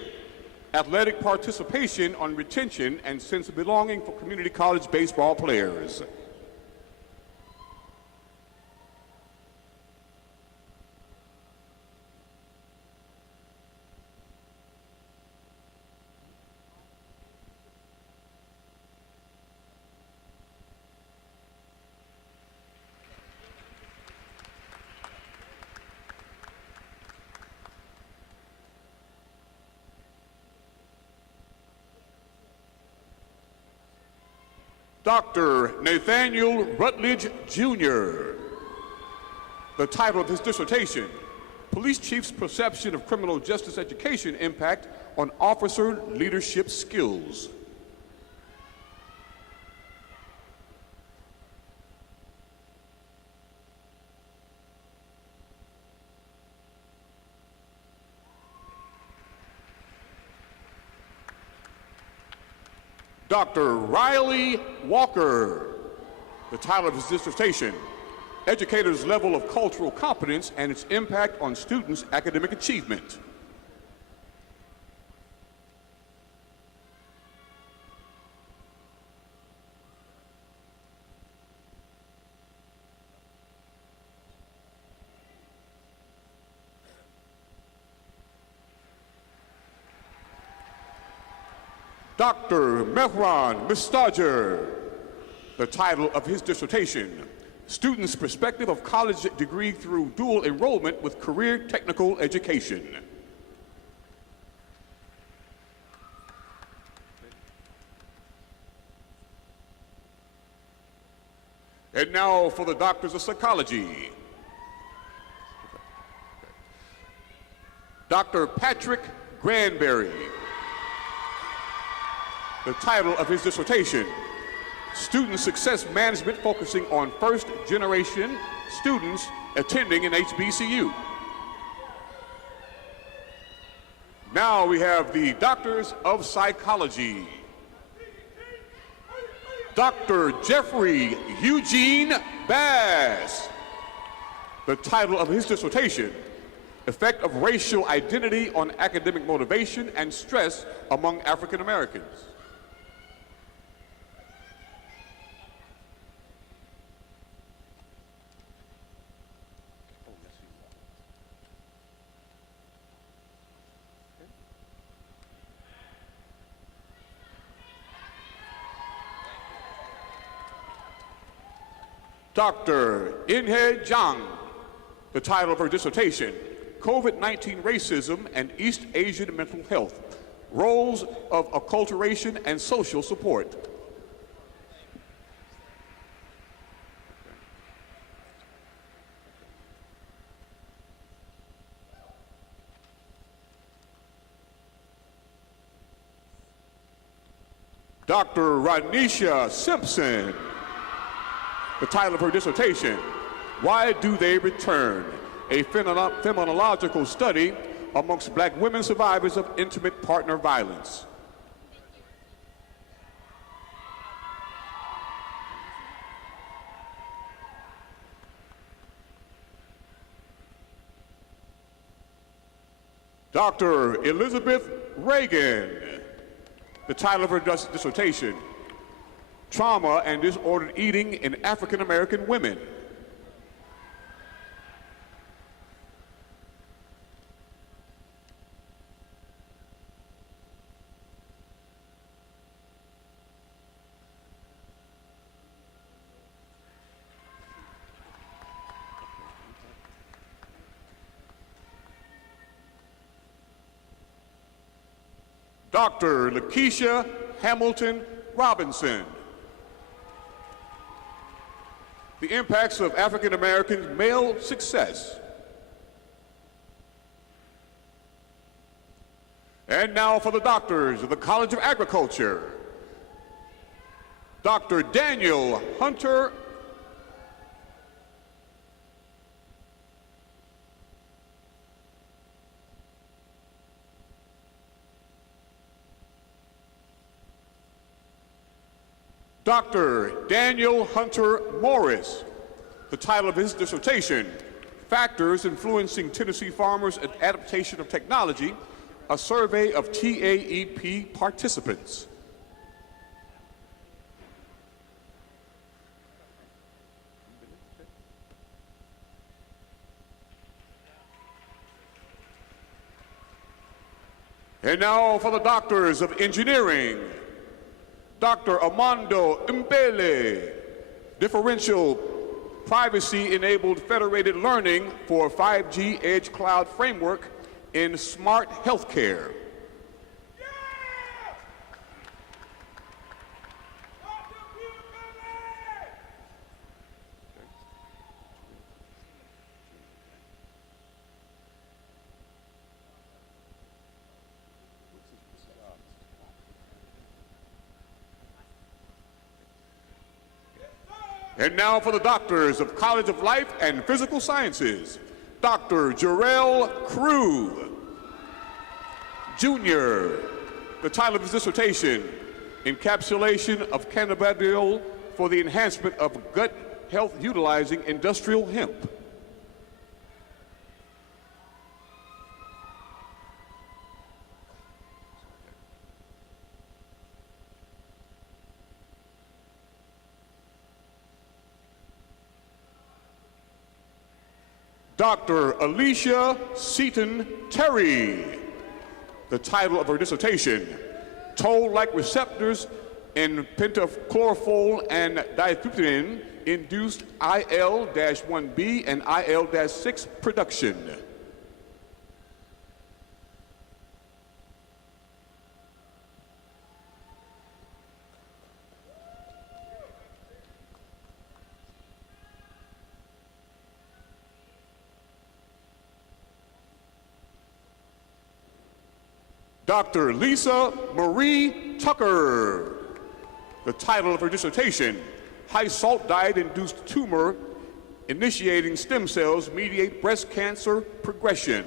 Athletic Participation on Retention and Sense of Belonging for Community College Baseball Players. Dr. Nathaniel Rutledge, Jr. The title of his dissertation, Police Chief's Perception of Criminal Justice Education Impact on Officer Leadership Skills. Dr. Riley Walker. The title of his dissertation, Educators' Level of Cultural Competence and Its Impact on Students' Academic Achievement. Dr. Mehran Mustajer. The title of his dissertation, Students' Perspective of College Degree Through Dual Enrollment with Career Technical Education. And now for the Doctors of Psychology. Dr. Patrick Granberry. The title of his dissertation, Student Success Management focusing on first-generation students attending an HBCU. Now we have the Doctors of Psychology. Dr. Jeffrey Eugene Bass. The title of his dissertation, Effect of Racial Identity on Academic Motivation and Stress Among African Americans. Dr. Inhe Zhang. The title of her dissertation, COVID-19 Racism and East Asian Mental Health, Roles of Acculturation and Social Support. Dr. Ranisha Simpson. The title of her dissertation, Why Do They Return? A phenomenological study amongst black women survivors of intimate partner violence. Dr. Elizabeth Reagan. The title of her dissertation, Trauma and Disordered Eating in African American Women. Dr. Lakeisha Hamilton Robinson. The impacts of African American male success. And now for the doctors of the College of Agriculture. Dr. Daniel Hunter. Dr. Daniel Hunter Morris. The title of his dissertation, Factors Influencing Tennessee Farmers' Adaptation of Technology, a survey of TAEP participants. And now for the doctors of engineering. Dr. Armando Mbele, differential privacy-enabled federated learning for 5G Edge Cloud Framework in smart healthcare. And now for the doctors of College of Life and Physical Sciences, Dr. Jarrell Crew, Jr. The title of his dissertation, Encapsulation of Cannabidiol for the Enhancement of Gut Health Utilizing Industrial Hemp. Dr. Alicia Seaton Terry. The title of her dissertation, Toll-like receptors in pentachlorophyll and dithryptamine induced IL-1B and IL-6 production. Dr. Lisa Marie Tucker. The title of her dissertation, High Salt Diet Induced Tumor Initiating Stem Cells Mediate Breast Cancer Progression.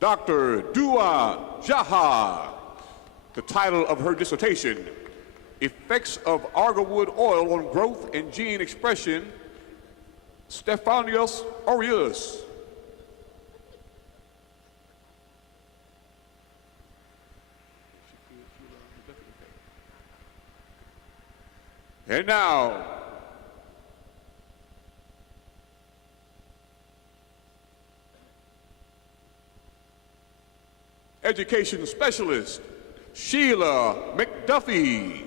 Dr. Dua Jaha. The title of her dissertation, Effects of Argylwood Oil on Growth and Gene Expression, Stephanios aureus. And now, education specialist, Sheila McDuffie.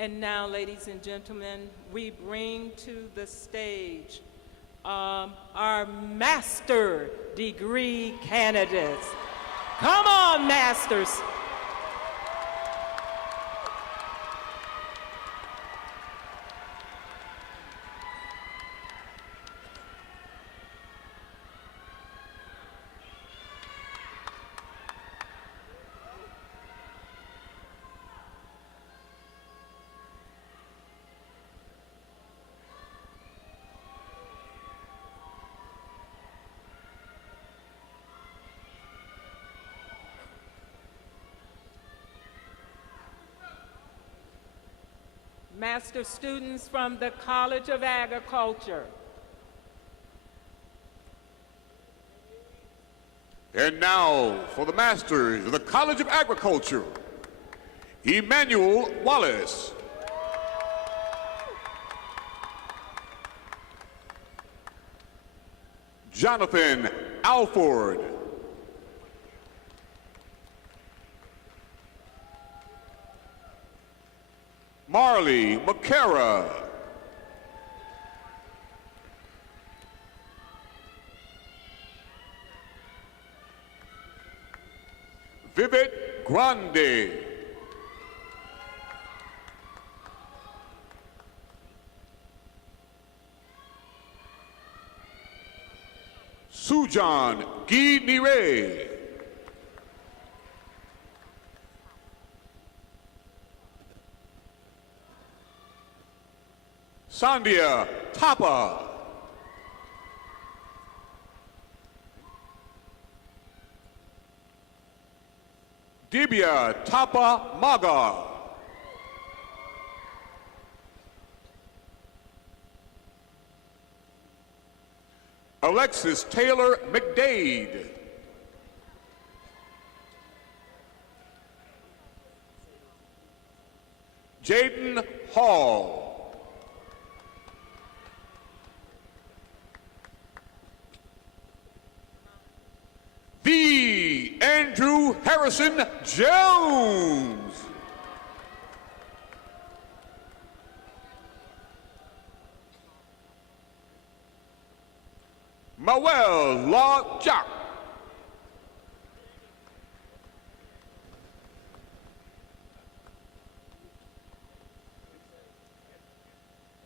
And now, ladies and gentlemen, we bring to the stage our master degree candidates. Come on, masters. Master students from the College of Agriculture. And now for the masters of the College of Agriculture, Emmanuel Wallace. Jonathan Alford. Marley McCara. Vivek Grande. Sujan Guy Nire. Sandhya Thapa. Dibia Tapa Maga. Alexis Taylor McDade. Jaden Hall. The Andrew Harrison Jones. Mawel La Jack.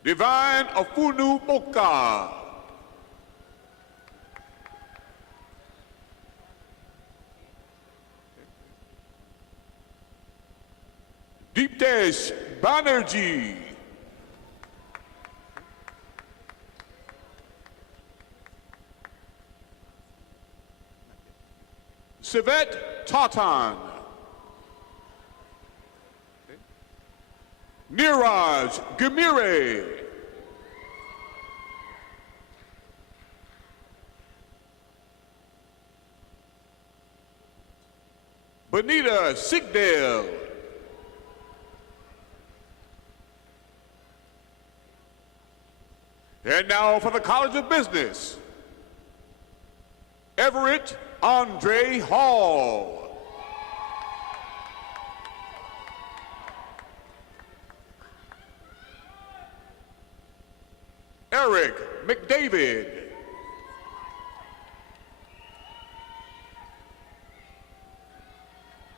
Divine Afunu Moka. Deeptesh Banerjee. Sivet Tatan. Niraj Gamire. Benita Sigdale. And now for the College of Business, Everett Andre Hall. Eric McDavid.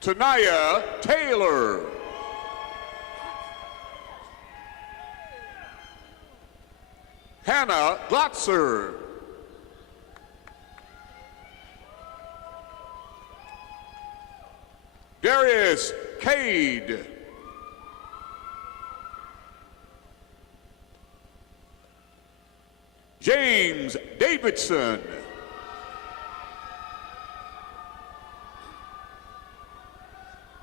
Tanaya Taylor. Hannah Glotzer. Darius Cade. James Davidson.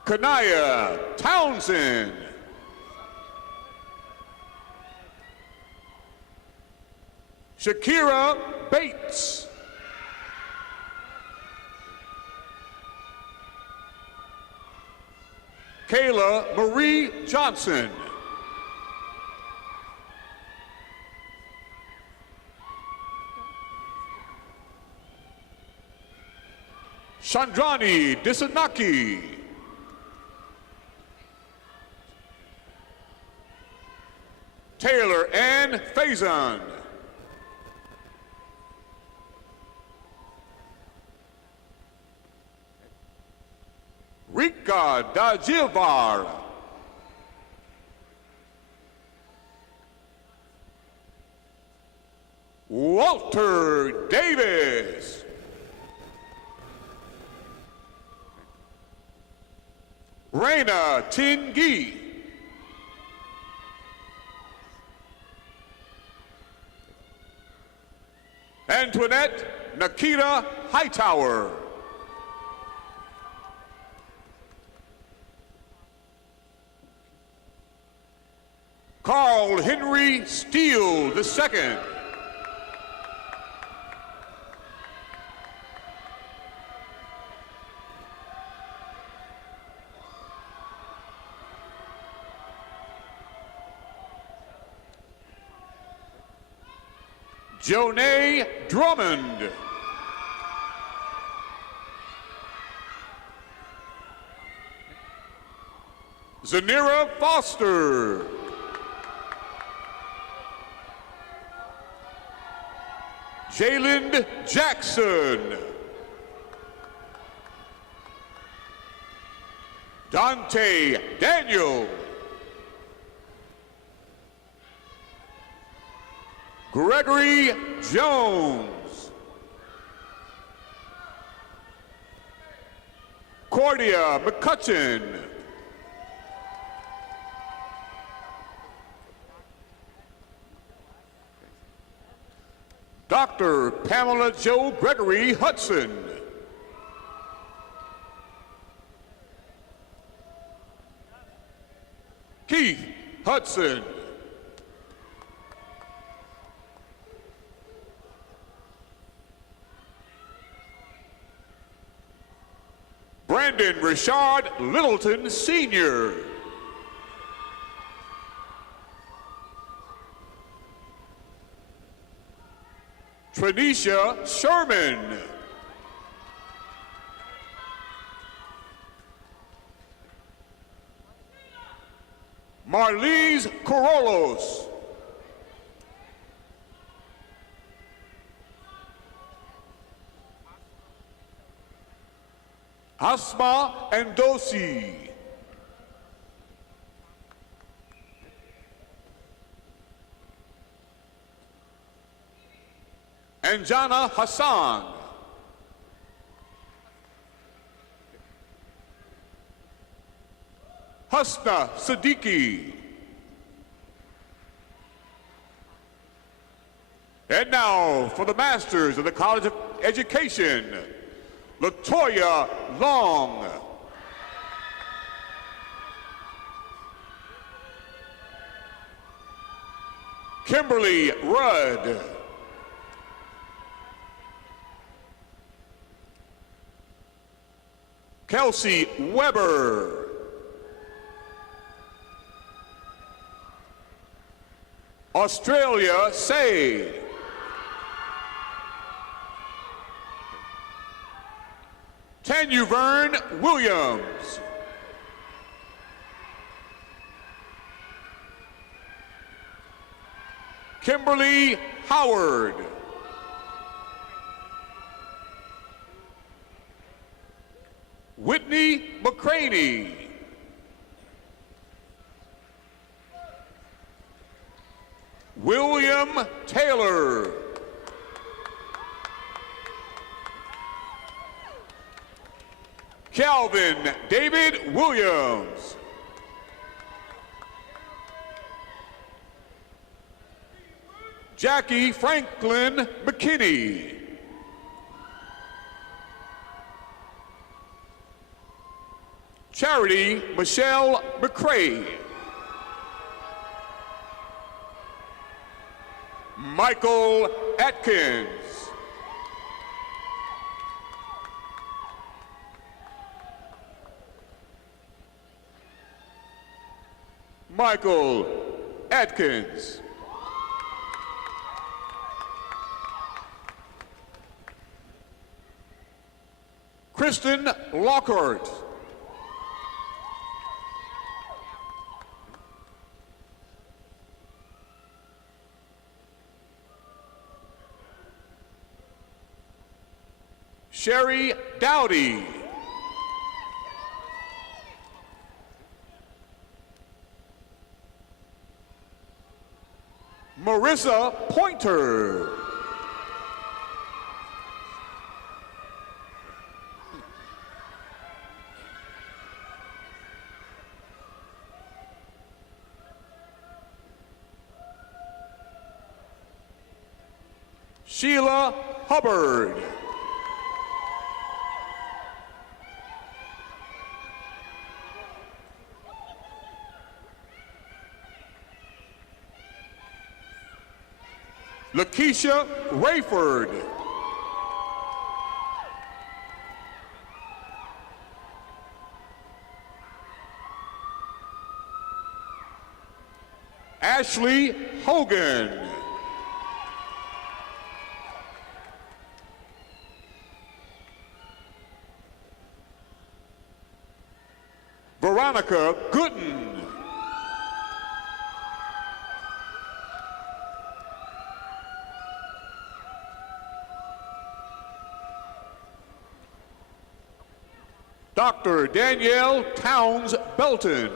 Kanaya Townsend. Shakira Bates. Kayla Marie Johnson. Chandrani Disanaki. Taylor Ann Faison. Rika Dajivar. Walter Davis. Raina Tingi. Antoinette Nikita Hightower. Carl Henry Steele II. Jonay Drummond. Zanira Foster. Jalen Jackson. Dante Daniel. Gregory Jones. Cordia McCutcheon. Dr. Pamela Jo Gregory Hudson. Hudson. Brandon Rashard Littleton, Sr. Tranisha Sherman. Marlise Corolos. Asma Endosi. Anjana Hassan. Husna Siddiqui. And now for the Masters of the College of Education, Latoya Long. Kimberly Rudd. Kelsey Weber. Australia Say. Tanuvern Williams. Kimberly Howard. Whitney McCraney. William Taylor. Calvin David Williams. Jackie Franklin McKinney. Charity Michelle McCrae. Michael Atkins. Michael Atkins. Kristen Lockhart. Sherry Dowdy. Marissa Pointer. Sheila Hubbard. Lakeisha Rayford. Ashley Hogan. Veronica Gooden. Dr. Danielle Towns Belton.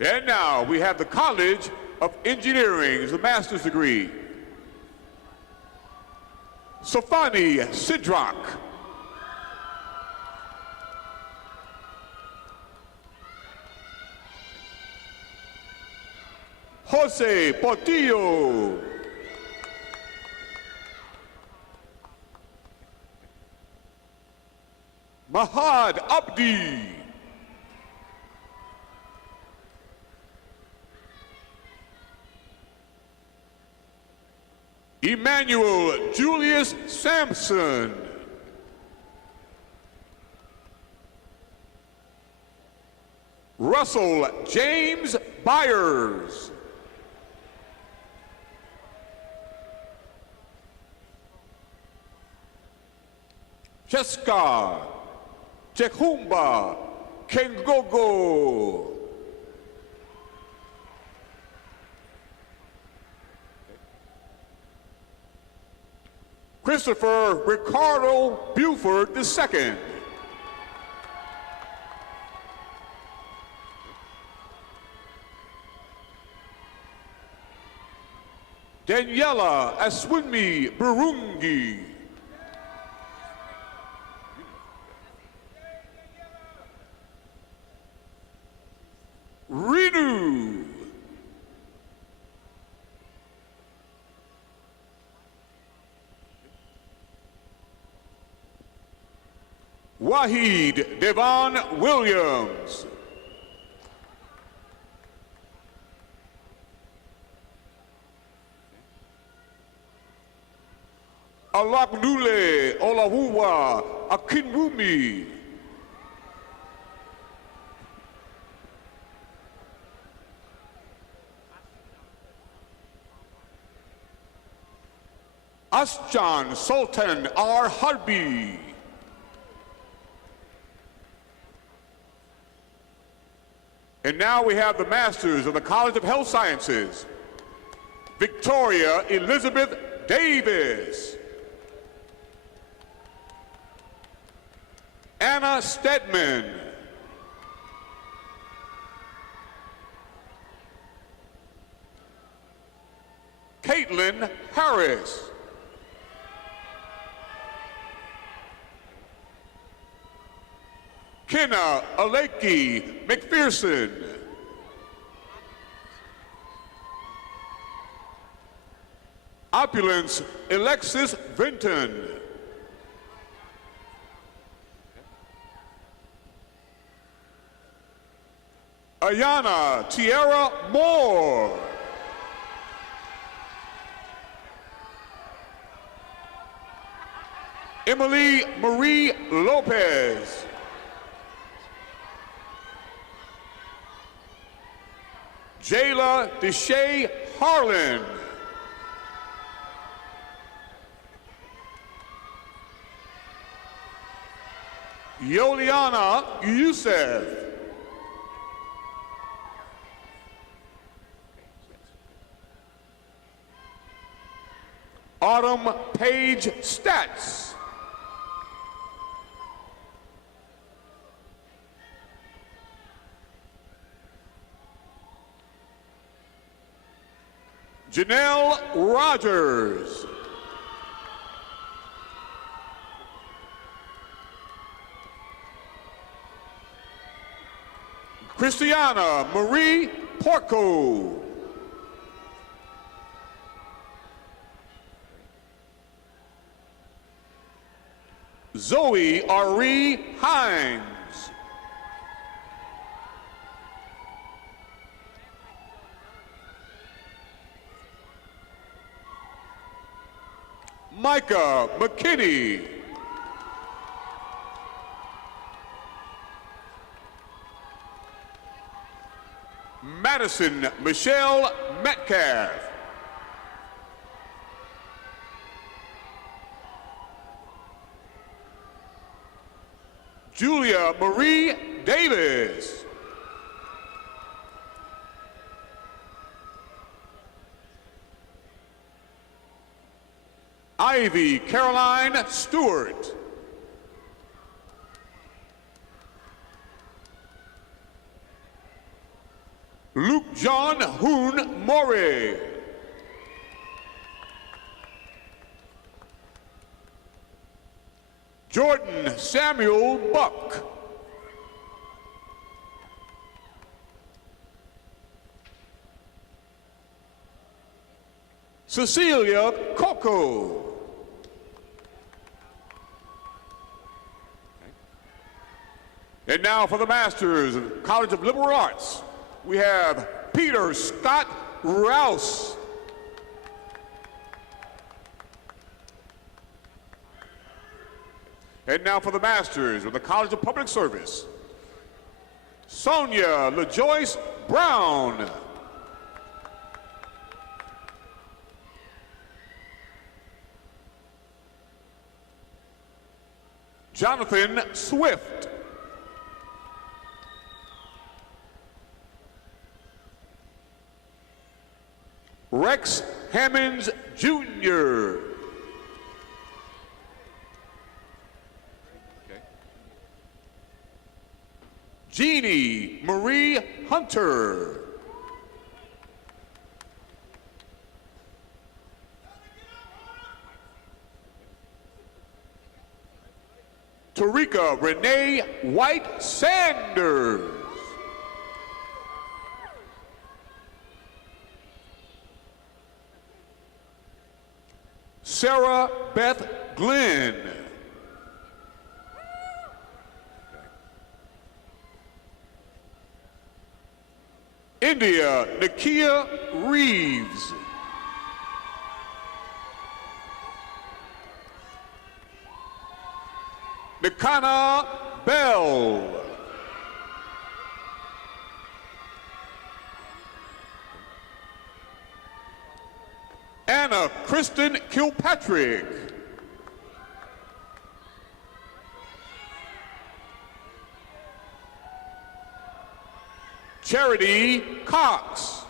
And now we have the College of Engineering, the master's degree. Sofani Sidrak. Jose Portillo. Mahad Abdi. Emmanuel Julius Sampson. Russell James Byers. Cheska Chekumba Kengogo. Christopher Ricardo Buford II. Daniela Aswinmi Burungi. Renu. Wahid Devon Williams. Alagnule Olahuwa Akinwumi. Asjan Sultan R. Harbi. And now we have the Masters of the College of Health Sciences. Victoria Elizabeth Davis. Anna Stedman. Caitlin Harris. Kenna Aleki McPherson. Opulence Alexis Vinton. Ayana Tierra Moore. Emily Marie Lopez. Jayla Deshae Harlan. Yoliana Youssef. Autumn Page Stats. Janelle Rogers. Christiana Marie Porco. Zoe Ari Hines. Micah McKinney. Madison Michelle Metcalf. Julia Marie Davis. Ivy Caroline Stewart. Luke John Hoon Morey. Jordan Samuel Buck. Cecilia Coco. And now for the Masters of College of Liberal Arts, we have Peter Scott Rouse. And now for the Masters of the College of Public Service, Sonia LaJoyce Brown. Jonathan Swift. Rex Hammonds Jr. Jeannie Marie Hunter. Tarika Renee White Sanders. Sarah Beth Glenn. India Nakia Reeves. Nikana Bell. Anna Kristen Kilpatrick. Charity Cox.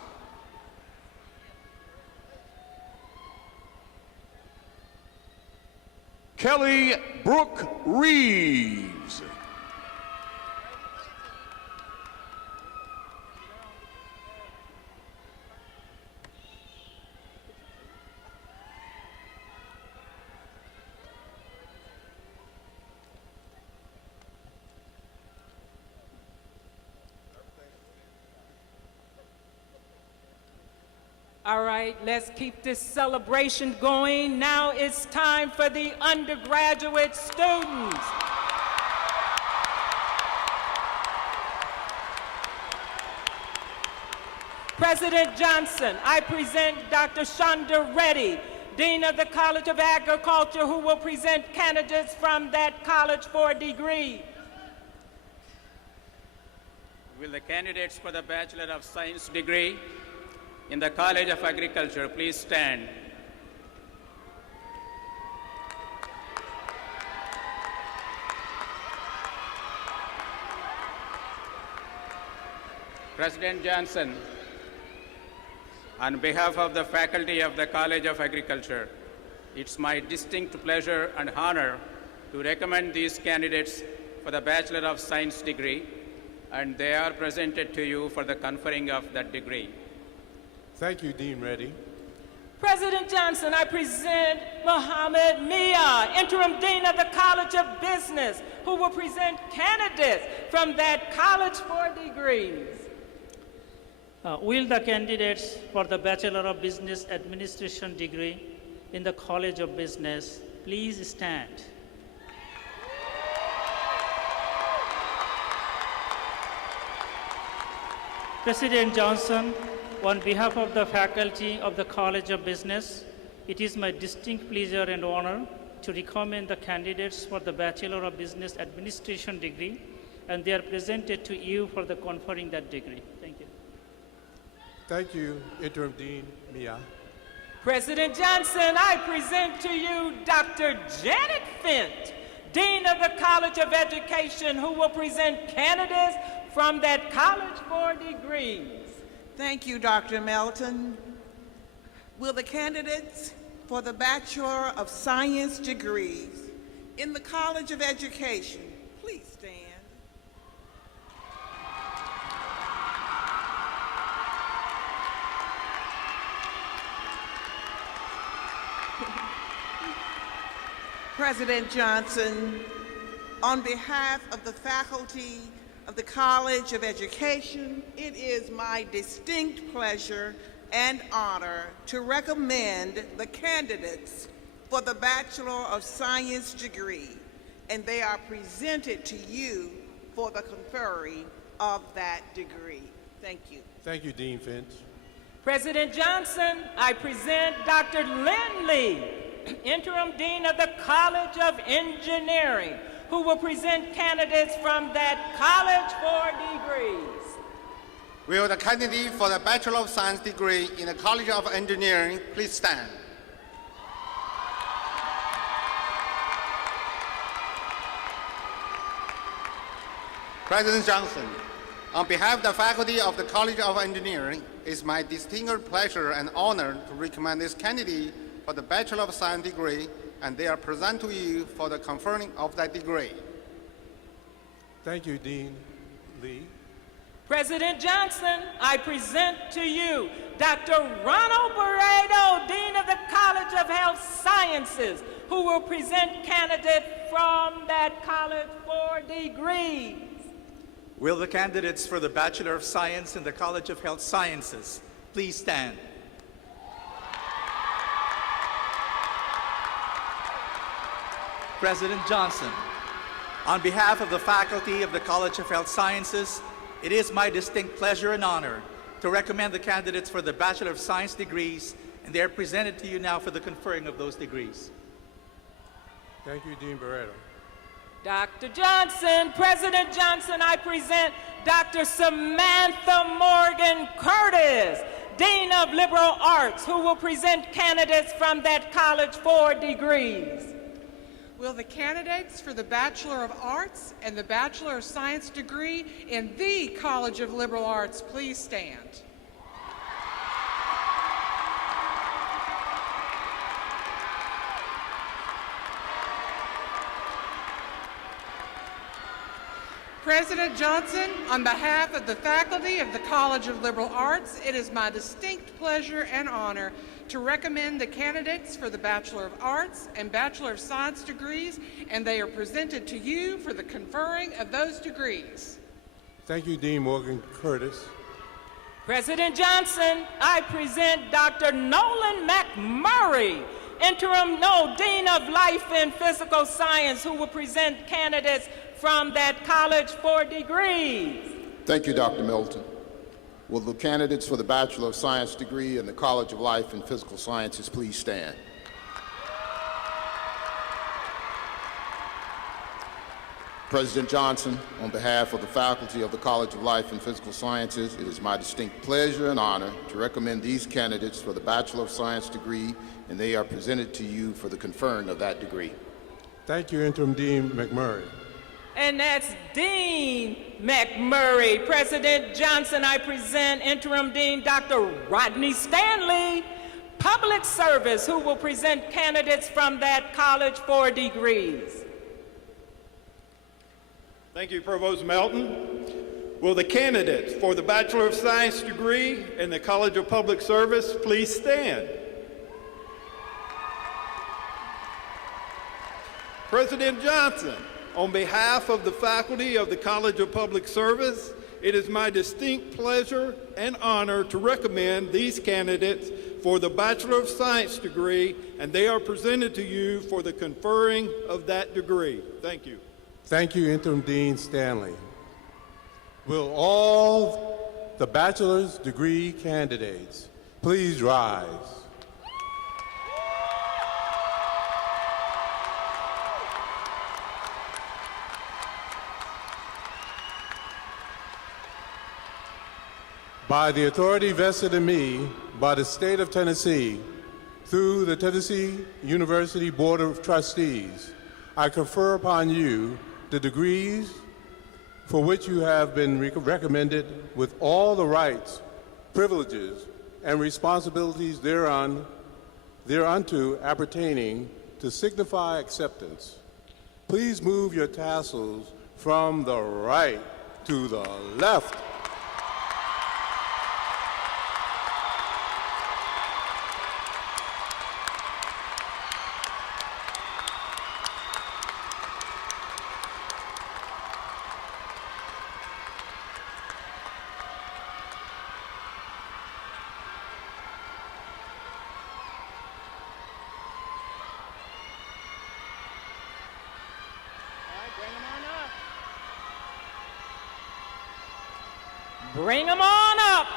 Kelly Brooke Reeves. All right, let's keep this celebration going. Now it's time for the undergraduate students. President Johnson, I present Dr. Shonda Reddy, Dean of the College of Agriculture, who will present candidates from that college for a degree. Will the candidates for the Bachelor of Science degree in the College of Agriculture please stand? President Johnson, on behalf of the faculty of the College of Agriculture, it's my distinct pleasure and honor to recommend these candidates for the Bachelor of Science degree, and they are presented to you for the conferring of that degree. Thank you, Dean Reddy. President Johnson, I present Mohammed Mia, Interim Dean of the College of Business, who will present candidates from that college for degrees. Will the candidates for the Bachelor of Business Administration degree in the College of Business please stand? President Johnson, on behalf of the faculty of the College of Business, it is my distinct pleasure and honor to recommend the candidates for the Bachelor of Business Administration degree, and they are presented to you for the conferring that degree. Thank you. Thank you, Interim Dean Mia. President Johnson, I present to you Dr. Janet Fent, Dean of the College of Education, who will present candidates from that college for degrees. Thank you, Dr. Melton. Will the candidates for the Bachelor of Science degrees in the College of Education please stand? President Johnson, on behalf of the faculty of the College of Education, it is my distinct pleasure and honor to recommend the candidates for the Bachelor of Science degree, and they are presented to you for the conferring of that degree. Thank you. Thank you, Dean Finch. President Johnson, I present Dr. Lindley, Interim Dean of the College of Engineering, who will present candidates from that college for degrees. Will the candidate for the Bachelor of Science degree in the College of Engineering please stand? President Johnson, on behalf of the faculty of the College of Engineering, it is my distinct pleasure and honor to recommend this candidate for the Bachelor of Science degree, and they are present to you for the conferring of that degree. Thank you, Dean Lee. President Johnson, I present to you Dr. Ronald Barreto, Dean of the College of Health Sciences, who will present candidates from that college for degrees. Will the candidates for the Bachelor of Science in the College of Health Sciences please stand? President Johnson, on behalf of the faculty of the College of Health Sciences, it is my distinct pleasure and honor to recommend the candidates for the Bachelor of Science degrees, and they are presented to you now for the conferring of those degrees. Thank you, Dean Barreto. Dr. Johnson, President Johnson, I present Dr. Samantha Morgan Curtis, Dean of Liberal Arts, who will present candidates from that college for degrees. Will the candidates for the Bachelor of Arts and the Bachelor of Science degree in the College of Liberal Arts please stand? President Johnson, on behalf of the faculty of the College of Liberal Arts, it is my distinct pleasure and honor to recommend the candidates for the Bachelor of Arts and Bachelor of Science degrees, and they are presented to you for the conferring of those degrees. Thank you, Dean Morgan Curtis. President Johnson, I present Dr. Nolan McMurray, Dean of Life and Physical Science, who will present candidates from that college for degrees. Thank you, Dr. Milton. Will the candidates for the Bachelor of Science degree in the College of Life and Physical Sciences please stand? President Johnson, on behalf of the faculty of the College of Life and Physical Sciences, it is my distinct pleasure and honor to recommend these candidates for the Bachelor of Science degree, and they are presented to you for the conferring of that degree. Thank you, Interim Dean McMurray. And that's Dean McMurray. President Johnson, I present Interim Dean Dr. Rodney Stanley, Public Service, who will present candidates from that college for degrees. Thank you, Provost Melton. Will the candidates for the Bachelor of Science degree in the College of Public Service please stand? President Johnson, on behalf of the faculty of the College of Public Service, it is my distinct pleasure and honor to recommend these candidates for the Bachelor of Science degree, and they are presented to you for the conferring of that degree. Thank you. Thank you, Interim Dean Stanley. Will all the bachelor's degree candidates please rise? By the authority vested in me by the state of Tennessee, through the Tennessee University Board of Trustees, I confer upon you the degrees for which you have been recommended with all the rights, privileges, and responsibilities thereunto appertaining to signify acceptance. Please move your tassels from the right to the left. Bring them on up.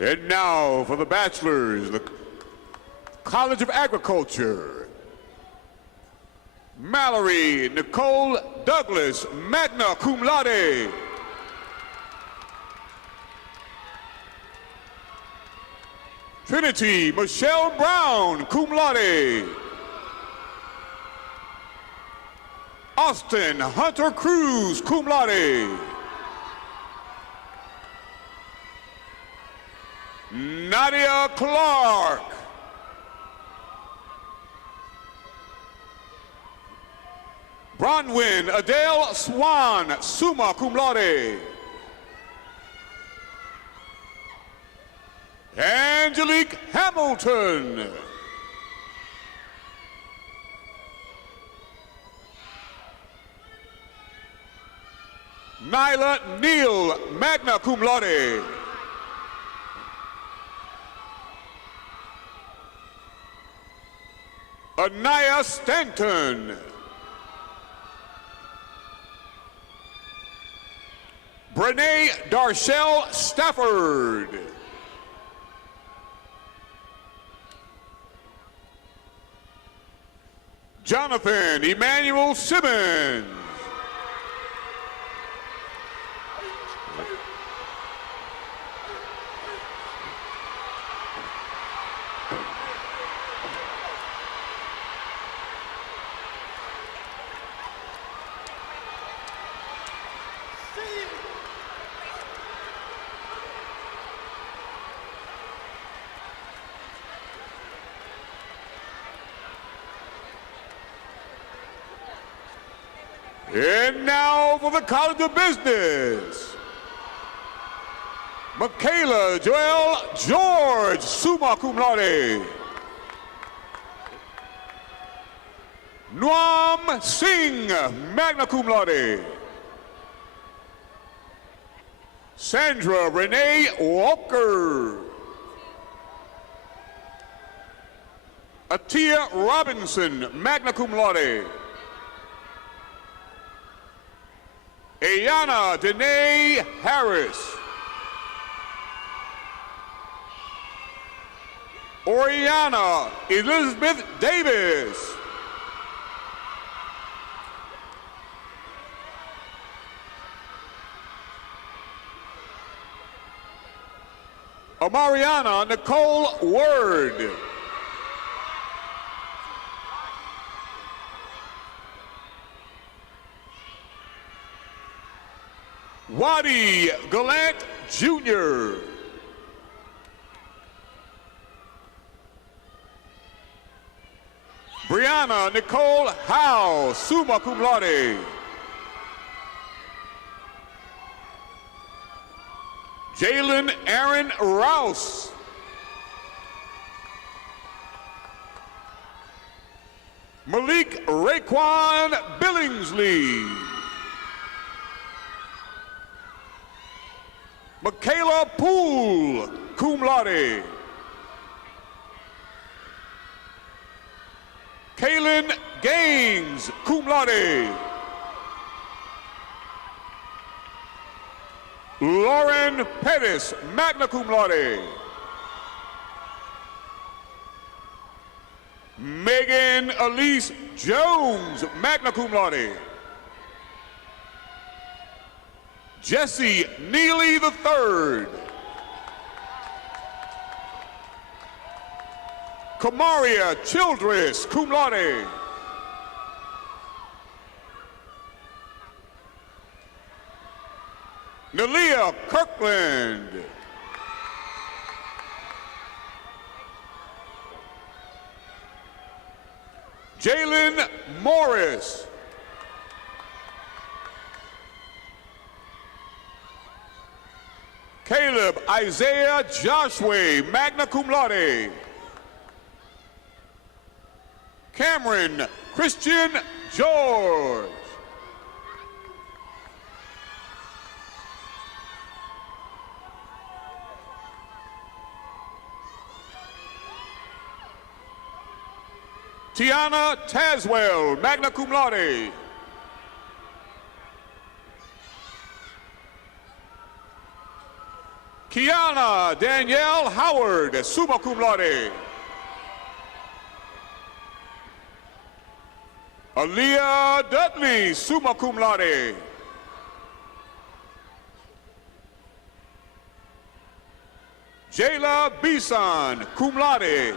And now for the bachelor's, the College of Agriculture. Mallory Nicole Douglas, magna cum laude. Trinity Michelle Brown, cum laude. Austin Hunter Cruz, cum laude. Nadia Clark. Bronwyn Adele Swan, summa cum laude. Angelique Hamilton. Nyla Neal, magna cum laude. Anaya Stanton. Brene Darshell Stafford. Jonathan Emmanuel Simmons. And now for the College of Business. Michaela Joel George, summa cum laude. Nuam Singh, magna cum laude. Sandra Renee Walker. Atia Robinson, magna cum laude. Ayana Danae Harris. Oriana Elizabeth Davis. Amariana Nicole Word. Wadi Gallant Jr. Brianna Nicole Howe, summa cum laude. Jalen Aaron Rouse. Malik Raekwon Billingsley. Michaela Poole, cum laude. Kaylin Gaines, cum laude. Lauren Pettis, magna cum laude. Megan Elise Jones, magna cum laude. Jesse Neely III. Kamaria Childress, cum laude. Nalia Kirkland. Jalen Morris. Caleb Isaiah Joshua, magna cum laude. Cameron Christian George. Tiana Taswell, magna cum laude. Kiana Danielle Howard, summa cum laude. Aaliyah Dudley, summa cum laude. Jayla Bison, cum laude.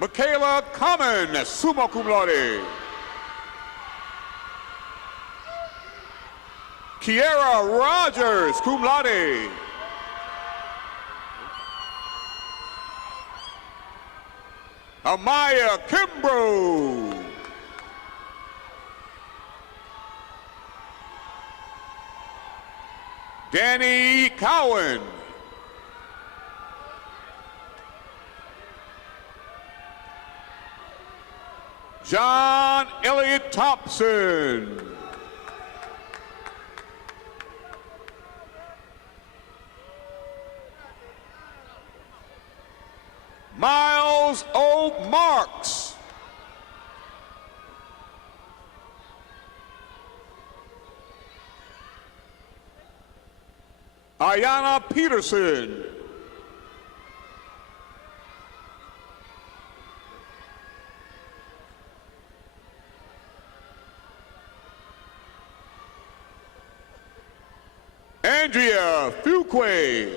Michaela Common, summa cum laude. Kiera Rogers, cum laude. Amaya Kimbrough. Danny Cowan. John Elliott Thompson. Miles O. Marks. Ayana Peterson. Andrea Fuqua.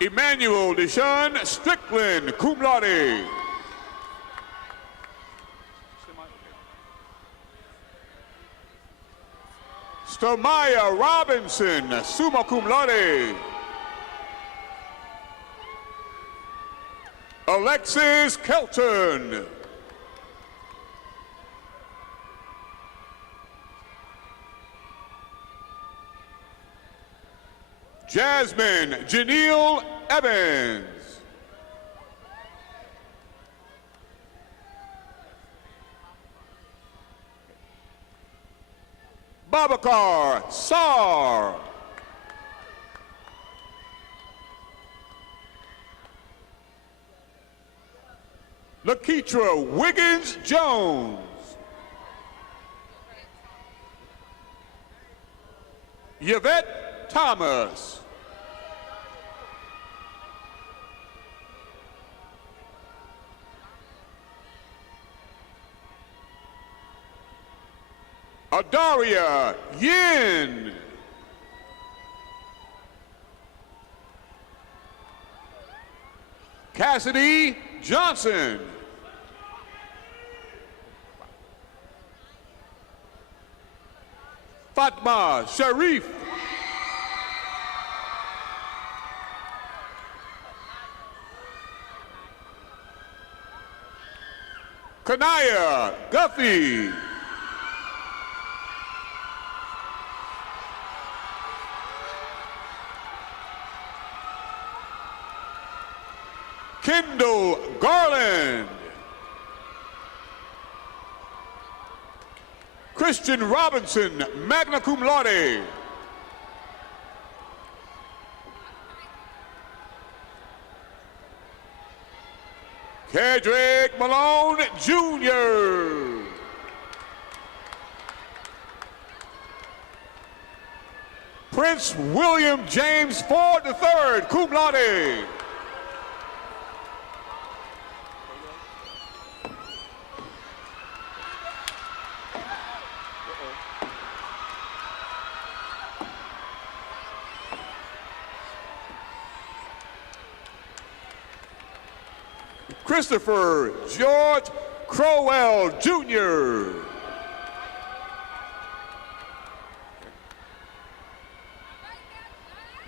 Emmanuel Deshaun Strickland, cum laude. Stomaya Robinson, summa cum laude. Alexis Kelton. Jasmine Janelle Evans. Babakar Sar. Lakeitra Wiggins Jones. Yvette Thomas. Adaria Yin. Cassidy Johnson. Fatma Sharif. Kanaya Guffey. Kendall Garland. Christian Robinson, magna cum laude. Kedrick Malone Jr. Prince William James Ford III, cum laude. Christopher George Crowell Jr.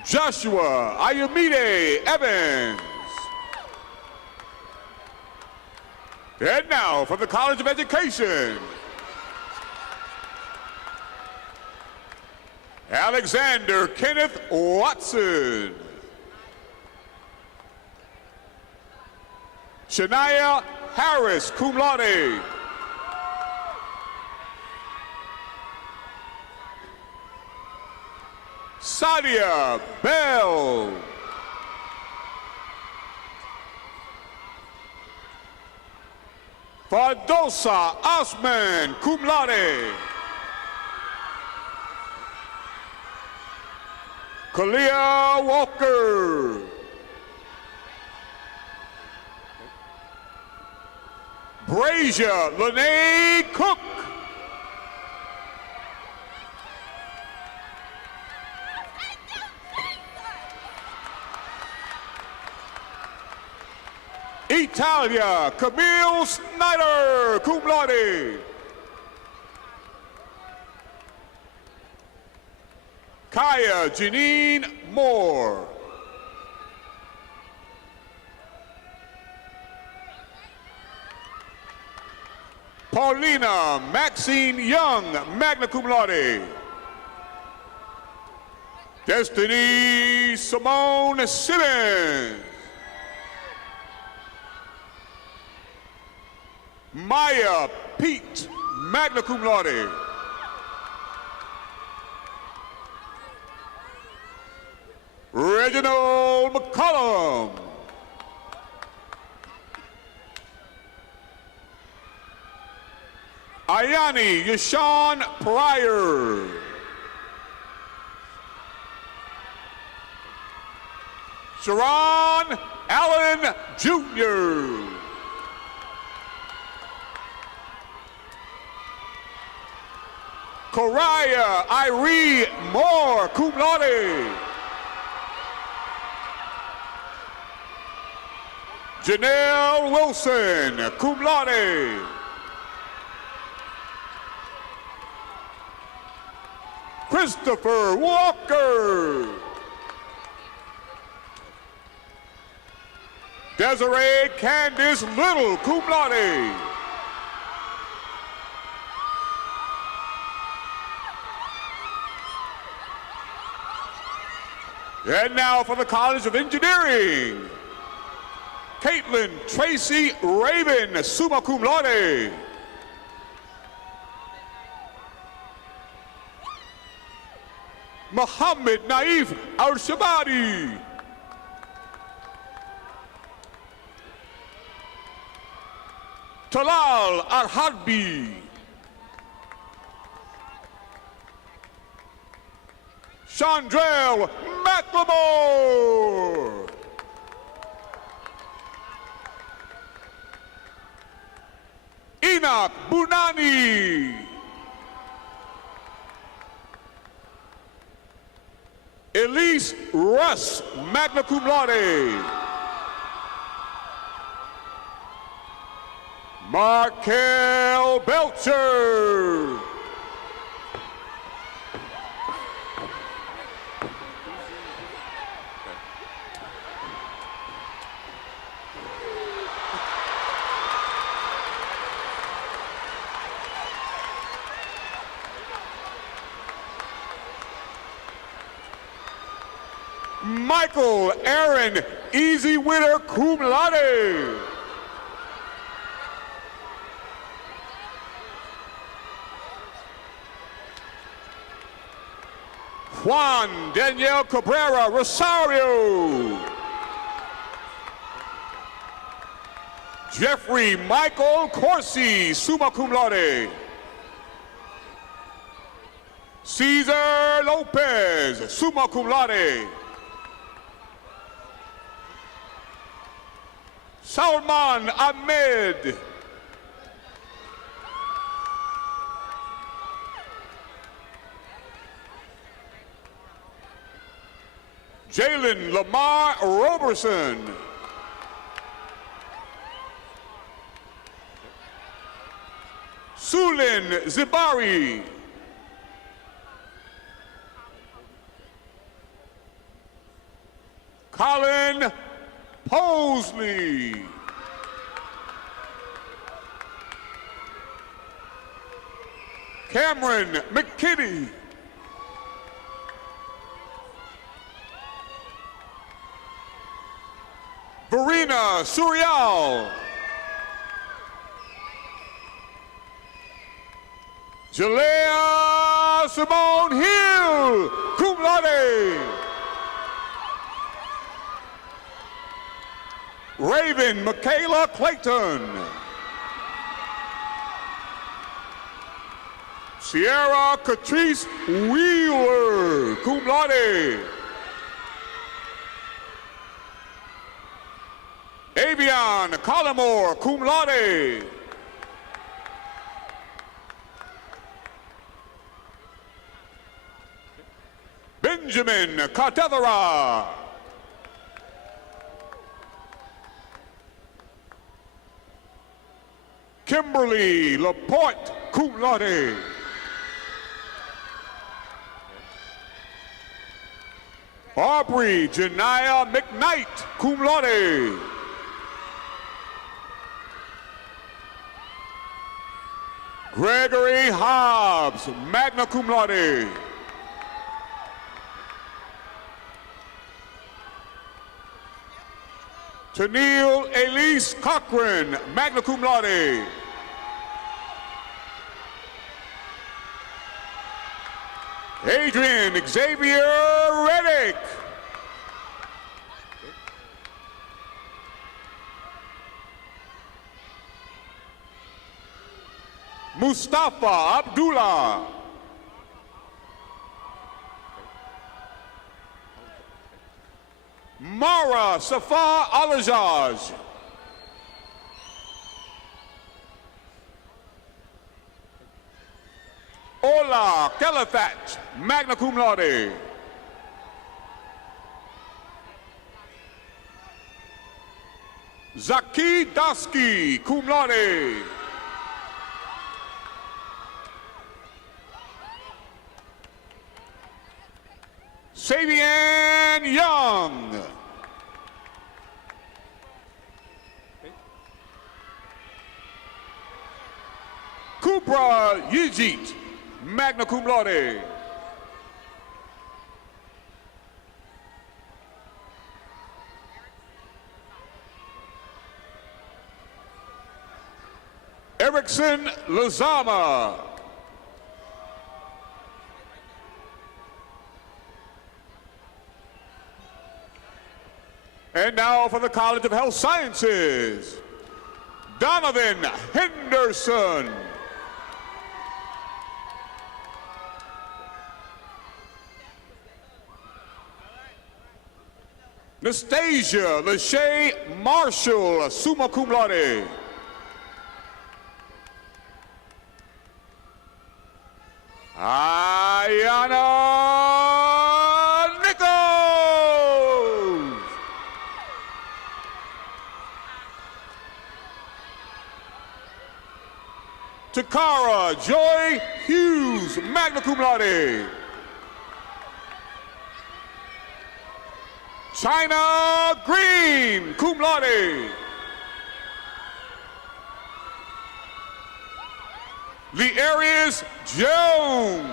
Joshua Ayumide Evans. And now from the College of Education, Alexander Kenneth Watson. Shania Harris, cum laude. Sadia Bell. Fardosa Osman, cum laude. Kalia Walker. Brazier Lene Cook. Italia Camille Snyder, cum laude. Kaya Janine Moore. Paulina Maxine Young, magna cum laude. Destiny Simone Simmons. Maya Pete, magna cum laude. Reginald McCollum. Ayani Yashawn Pryor. Sharon Allen Jr. Coraya Irene Moore, cum laude. Janelle Wilson, cum laude. Christopher Walker. Desiree Candice Little, cum laude. And now for the College of Engineering, Caitlin Tracy Raven, summa cum laude. Mohammed Naif Al-Shabadi. Talal Al-Harbi. Chandrell McLemore. Enoch Bunani. Elise Russ, magna cum laude. Markel Belcher. Michael Aaron Easy Winner, cum laude. Juan Daniel Cabrera Rosario. Jeffrey Michael Corsi, summa cum laude. Cesar Lopez, summa cum laude. Salman Ahmed. Jalen Lamar Roberson. Sulin Zibari. Colin Posley. Cameron McKinney. Verena Surial. Jalea Simone Hill, cum laude. Raven Michaela Clayton. Sierra Catrice Wheeler, cum laude. Avion Collimore, cum laude. Benjamin Cartevera. Kimberly Laporte, cum laude. Aubrey Janaya McKnight, cum laude. Gregory Hobbs, magna cum laude. Tennille Elise Cochran, magna cum laude. Adrian Xavier Reddick. Mustafa Abdullah. Mara Safa Alajaj. Ola Kelafat, magna cum laude. Zaki Daski, cum laude. Savian Young. Kupra Yijit, magna cum laude. Erickson Lazama. And now for the College of Health Sciences, Donovan Henderson. Nastasia Lachey Marshall, summa cum laude. Ayana Nichols. Takara Joy Hughes, magna cum laude. China Green, cum laude. Learius Jones.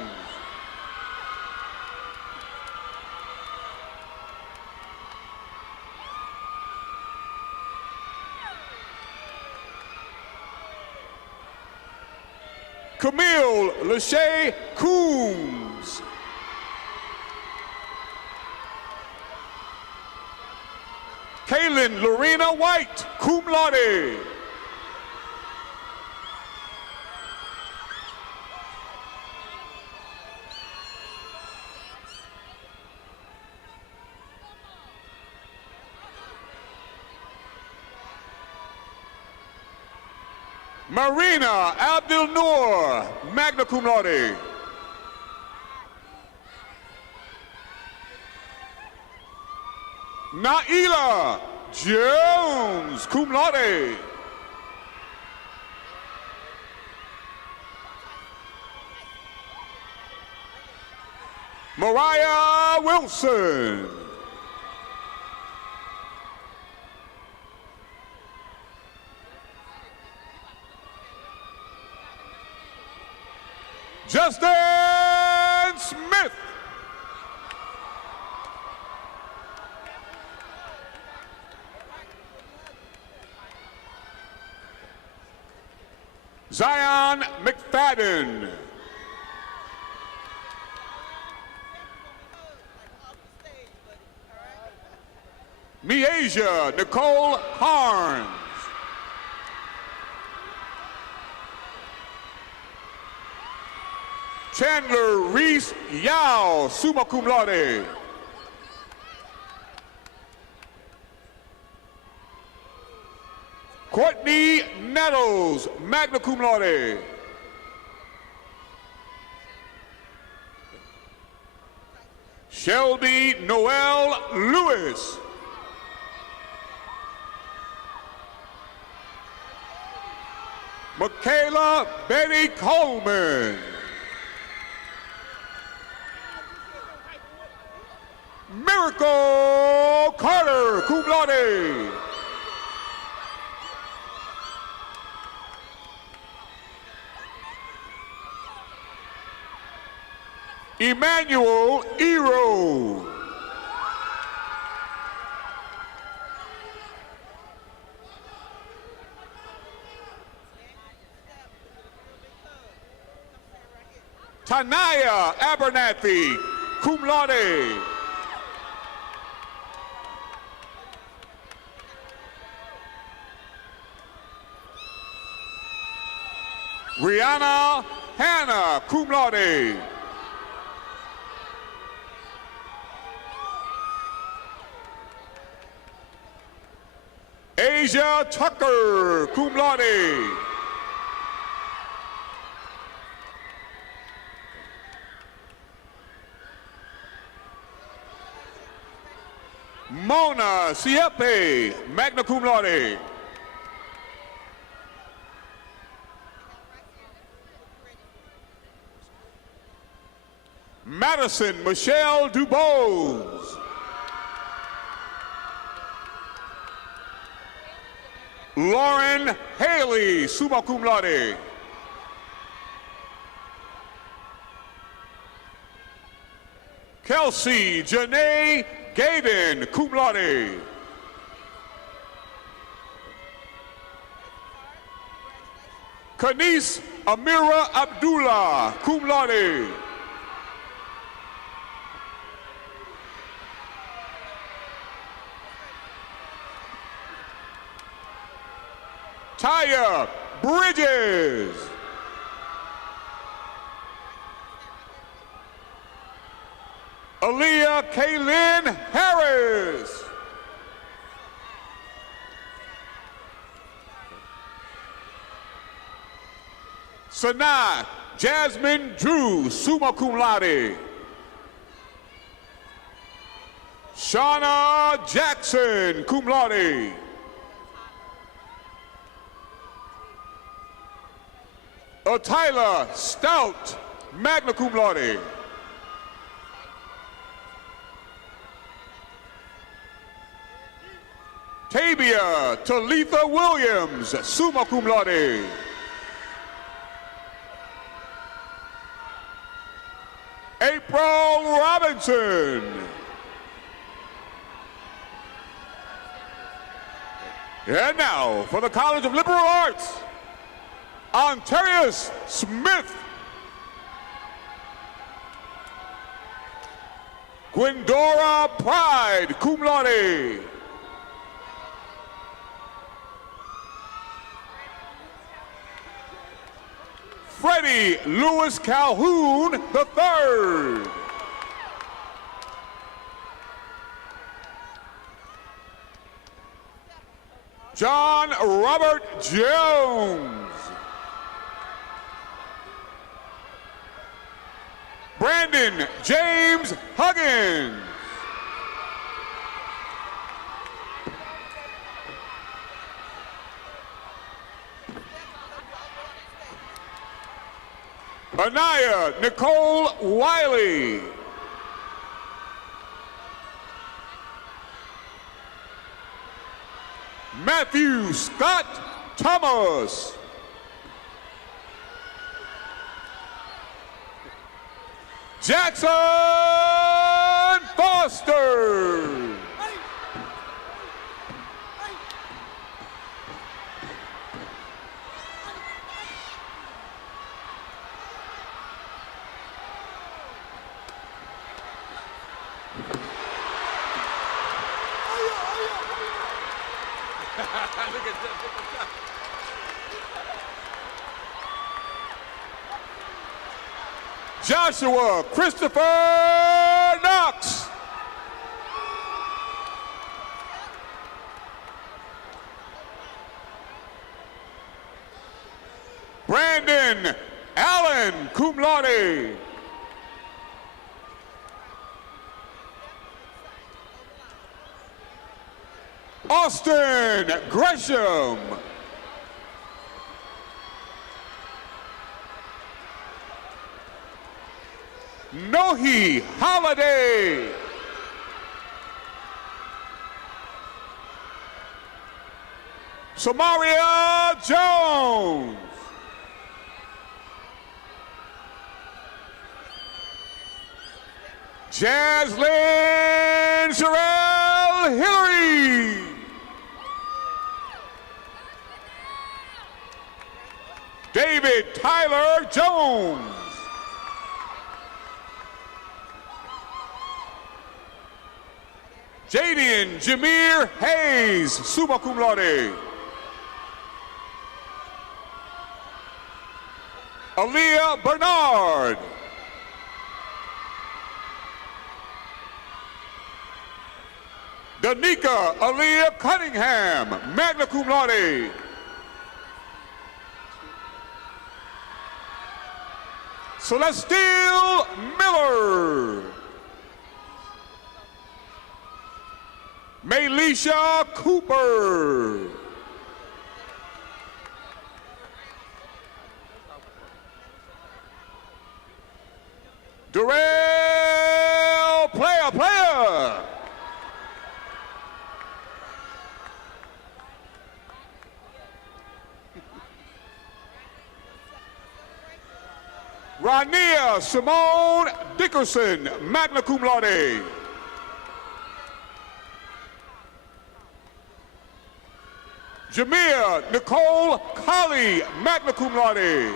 Camille Lachey Coombs. Kaylin Lorena White, cum laude. Marina Abdul Noor, magna cum laude. Naila Jones, cum laude. Mariah Wilson. Zion McFadden. Miasia Nicole Harns. Chandler Reese Yao, summa cum laude. Courtney Nettles, magna cum laude. Shelby Noel Lewis. Michaela Betty Coleman. Miracle Carter, cum laude. Emmanuel Ero. Tanaya Abernathy, cum laude. Rihanna Hannah, cum laude. Asia Tucker, cum laude. Mona Siepe, magna cum laude. Madison Michelle Dubose. Lauren Haley, summa cum laude. Kelsey Janae Gaden, cum laude. Kanis Amira Abdullah, cum laude. Taya Bridges. Aaliyah Kaylin Harris. Sanaa Jasmine Drew, summa cum laude. Shauna Jackson, cum laude. Tyler Stout, magna cum laude. Tabia Talitha Williams, summa cum laude. April Robinson. And now for the College of Liberal Arts, Ontarius Smith. Gwendora Pride, cum laude. Freddie Lewis Calhoun III. John Robert Jones. Brandon James Huggins. Anaya Nicole Wiley. Matthew Scott Thomas. Jackson Foster. Joshua Christopher Knox. Brandon Allen, cum laude. Austin Gresham. Nohi Holiday. Samaria Jones. Jaslyn Sherelle Hillary. David Tyler Jones. Jadian Jameer Hayes, summa cum laude. Aaliyah Bernard. Danica Aaliyah Cunningham, magna cum laude. Celestial Miller. Melisha Cooper. Durrell Player. Rania Simone Dickerson, magna cum laude. Jamia Nicole Colley, magna cum laude.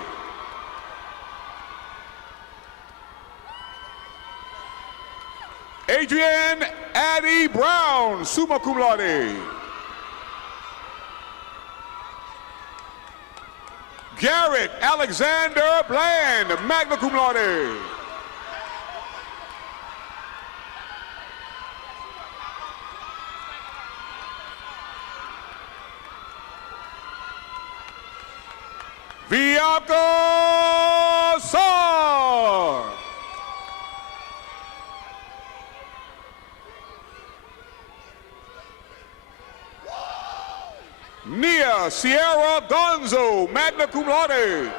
Adrienne Addie Brown, summa cum laude. Garrett Alexander Bland, magna cum laude. Bianca Sarr. Nia Sierra Gonzo, magna cum laude.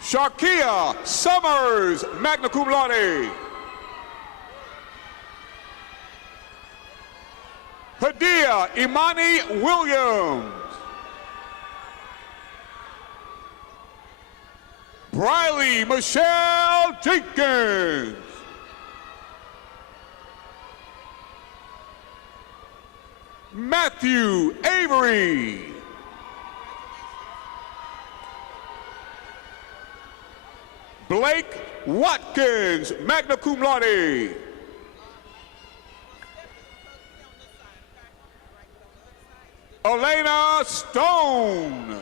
Sharkia Summers, magna cum laude. Hadia Imani Williams. Briley Michelle Jenkins. Matthew Avery. Blake Watkins, magna cum laude. Elena Stone.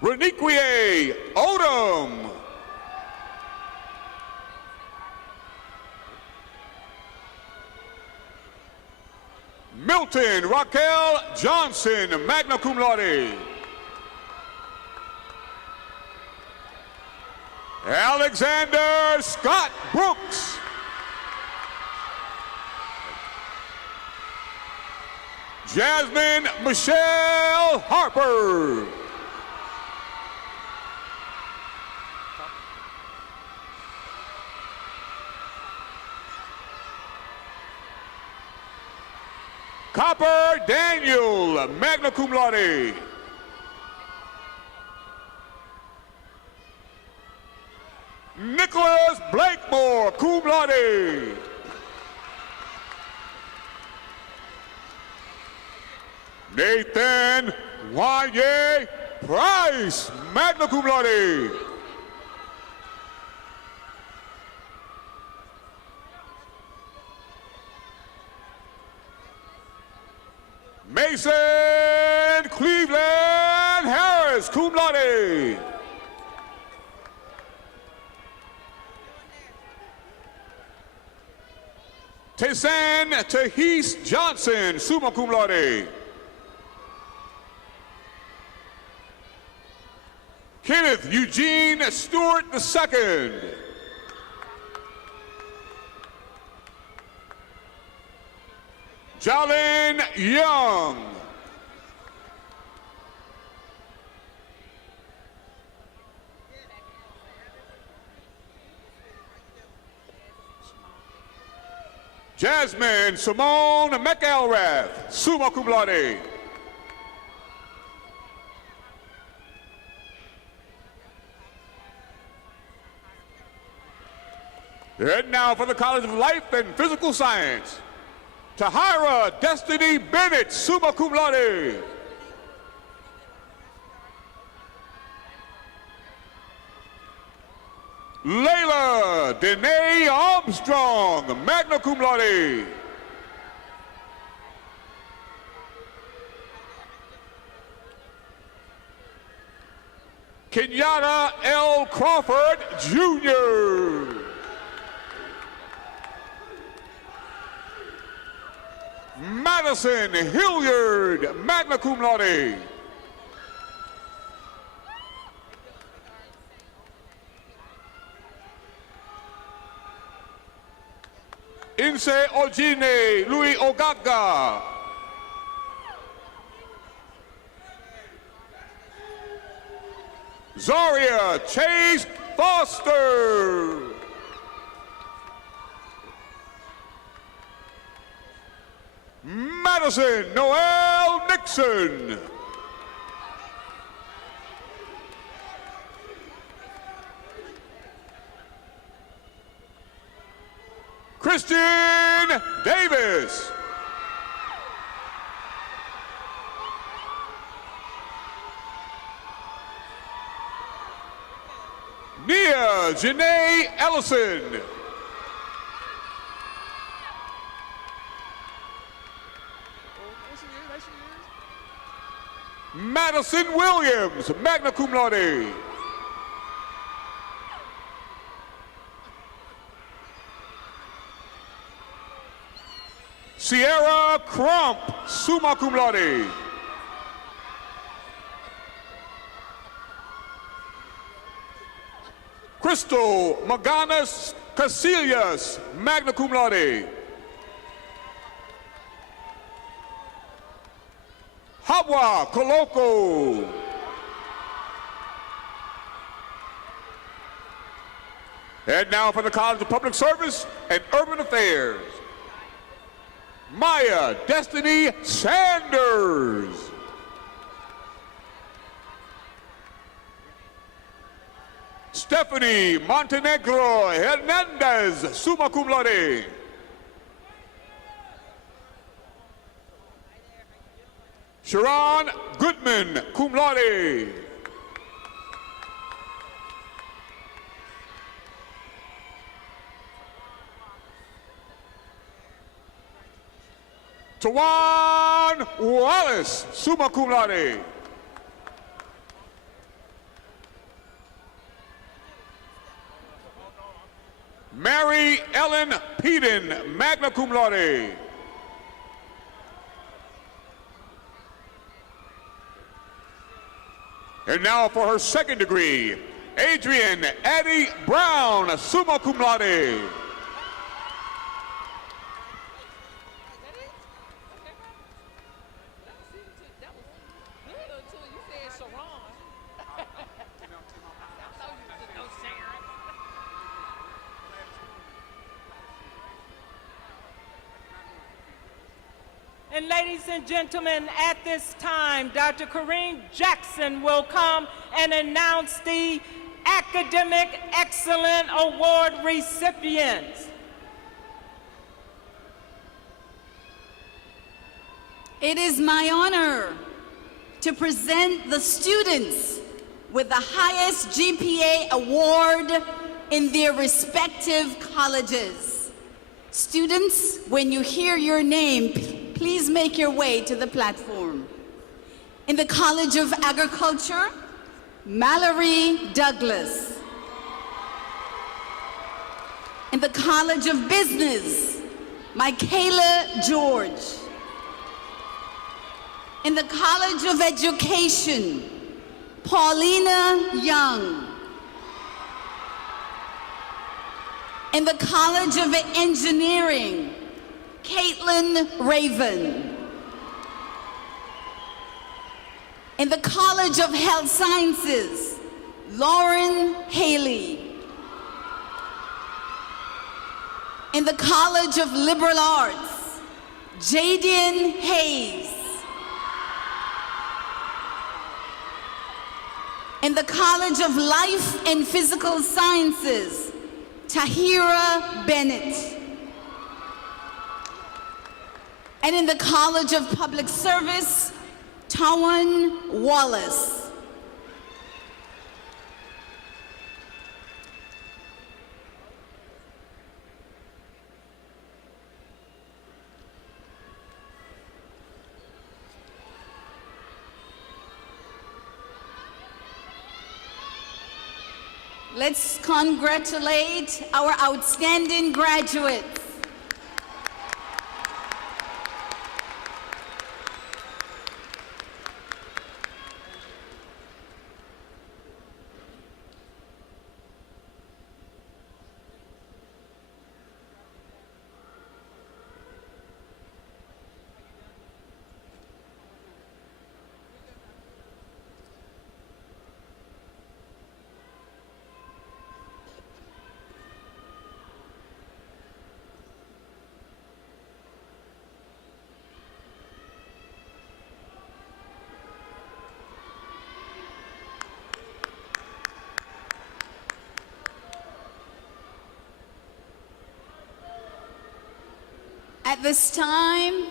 Renique Odom. Milton Raquel Johnson, magna cum laude. Alexander Scott Brooks. Jasmine Michelle Harper. Copper Daniel, magna cum laude. Nicholas Blakemore, cum laude. Nathan Wanye Price, magna cum laude. Mason Cleveland Harris, cum laude. Taysan Tahis Johnson, summa cum laude. Kenneth Eugene Stewart II. Jalen Young. Jasmine Simone McElrath, summa cum laude. And now for the College of Life and Physical Science, Tahira Destiny Bennett, summa cum laude. Layla Danae Armstrong, magna cum laude. Kenyatta L. Crawford, Jr. Madison Hilliard, magna cum laude. Inse Ojine Louis Ogaga. Zaria Chase Foster. Madison Noel Nixon. Christian Davis. Nia Janae Ellison. Madison Williams, magna cum laude. Sierra Crump, summa cum laude. Crystal Maganas Casillas, magna cum laude. Hawa Koloko. And now for the College of Public Service and Urban Affairs, Maya Destiny Sanders. Stephanie Montenegro Hernandez, summa cum laude. Sharon Goodman, cum laude. Tawan Wallace, summa cum laude. Mary Ellen Peden, magna cum laude. And now for her second degree, Adrian Addie Brown, summa cum laude. And ladies and gentlemen, at this time, Dr. Kareem Jackson will come and announce the Academic Excellence Award recipients. It is my honor to present the students with the highest GPA award in their respective colleges. Students, when you hear your name, please make your way to the platform. In the College of Agriculture, Mallory Douglas. In the College of Business, Michaela George. In the College of Education, Paulina Young. In the College of Engineering, Caitlin Raven. In the College of Health Sciences, Lauren Haley. In the College of Liberal Arts, Jadian Hayes. In the College of Life and Physical Sciences, Tahira Bennett. And in the College of Public Service, Tawan Wallace. Let's congratulate our outstanding graduates. At this time,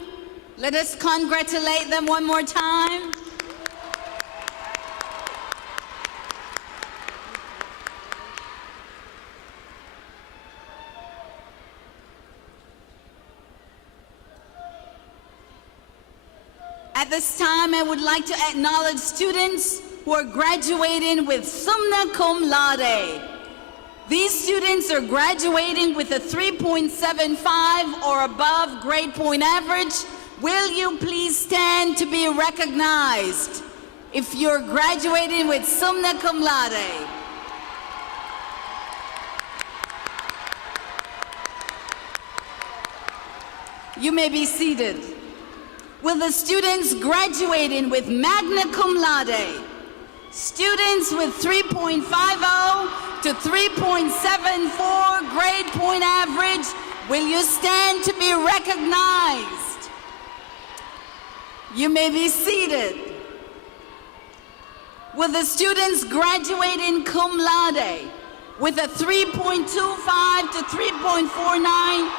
let us congratulate them one more time. At this time, I would like to acknowledge students who are graduating with summa cum laude. These students are graduating with a 3.75 or above grade point average. Will you please stand to be recognized if you're graduating with summa cum laude? You may be seated. Will the students graduating with magna cum laude, students with 3.50 to 3.74 grade point average, will you stand to be recognized? You may be seated. Will the students graduating cum laude with a 3.25 to 3.49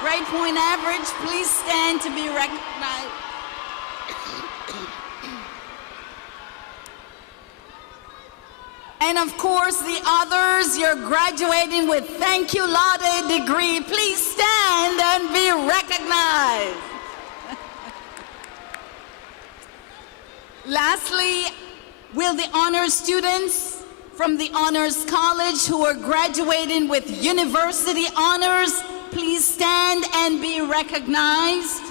grade point average, please stand to be recognized? And of course, the others, you're graduating with thank you laude degree. Please stand and be recognized. Lastly, will the honors students from the Honors College who are graduating with university honors, please stand and be recognized.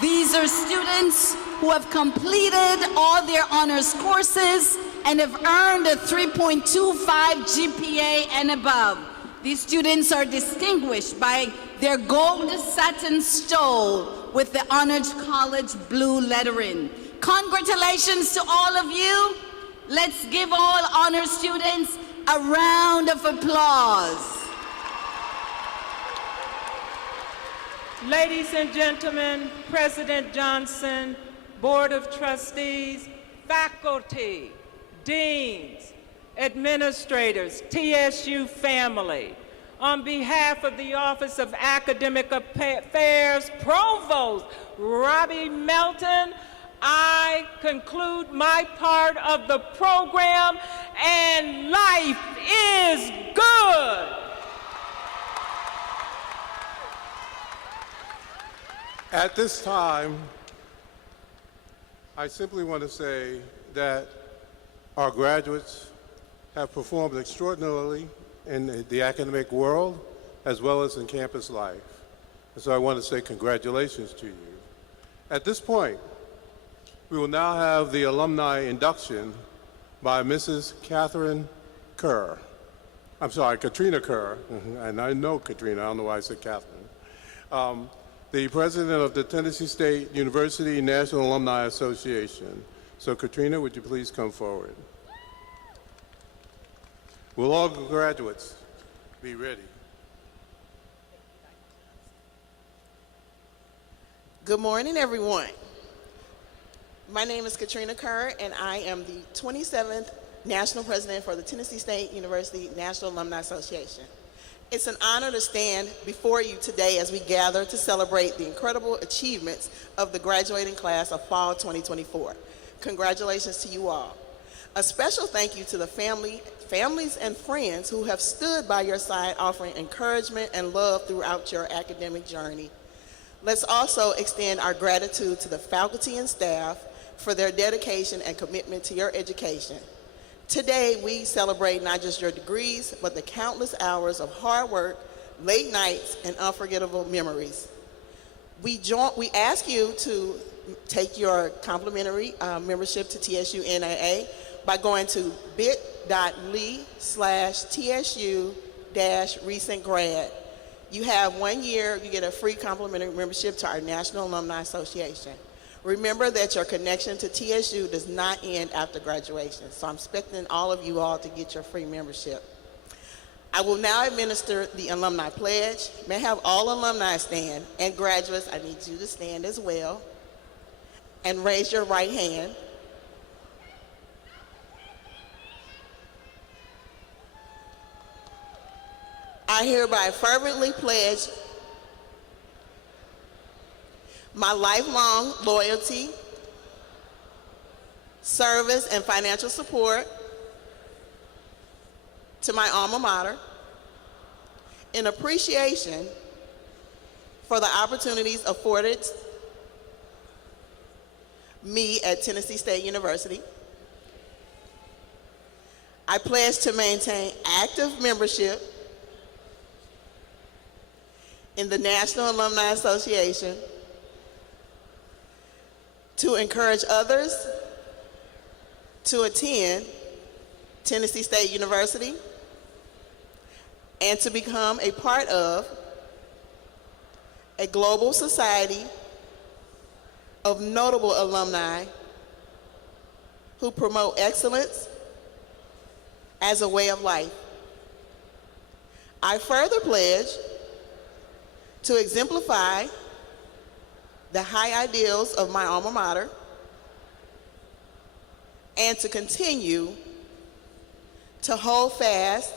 These are students who have completed all their honors courses and have earned a 3.25 GPA and above. These students are distinguished by their gold satin stole with the Honors College blue lettering. Congratulations to all of you. Let's give all honor students a round of applause. Ladies and gentlemen, President Johnson, Board of Trustees, faculty, deans, administrators, TSU family, on behalf of the Office of Academic Affairs, Provost Robbie Melton, I conclude my part of the program, and life is good. At this time, I simply want to say that our graduates have performed extraordinarily in the academic world as well as in campus life. And so I want to say congratulations to you. At this point, we will now have the alumni induction by Mrs. Katrina Kerr, and I know Katrina, I don't know why I said Catherine, the president of the Tennessee State University National Alumni Association. So Katrina, would you please come forward? Will all graduates be ready? Good morning, everyone. My name is Katrina Kerr, and I am the 27th National President for the Tennessee State University National Alumni Association. It's an honor to stand before you today as we gather to celebrate the incredible achievements of the graduating class of Fall 2024. Congratulations to you all. A special thank you to the families and friends who have stood by your side offering encouragement and love throughout your academic journey. Let's also extend our gratitude to the faculty and staff for their dedication and commitment to your education. Today, we celebrate not just your degrees, but the countless hours of hard work, late nights, and unforgettable memories. We ask you to take your complimentary membership to TSU NAA by going to bit.ly/TSU-recentgrad. You have 1 year, you get a free complimentary membership to our National Alumni Association. Remember that your connection to TSU does not end after graduation, so I'm expecting all of you all to get your free membership. I will now administer the Alumni Pledge. May I have all alumni stand, and graduates, I need you to stand as well, and raise your right hand. I hereby fervently pledge my lifelong loyalty, service, and financial support to my alma mater in appreciation for the opportunities afforded me at Tennessee State University. I pledge to maintain active membership in the National Alumni Association, to encourage others to attend Tennessee State University, and to become a part of a global society of notable alumni who promote excellence as a way of life. I further pledge to exemplify the high ideals of my alma mater, and to continue to hold fast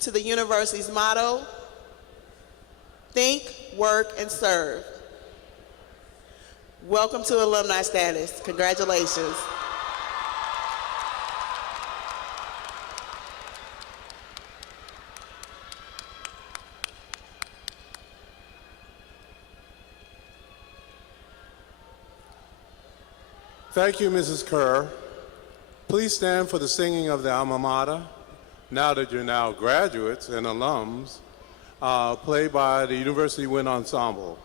to the university's motto, think, work, and serve. Welcome to alumni status. Congratulations. Thank you, Mrs. Kerr. Please stand for the singing of the alma mater, now that you're now graduates and alums, played by the University Wind Ensemble.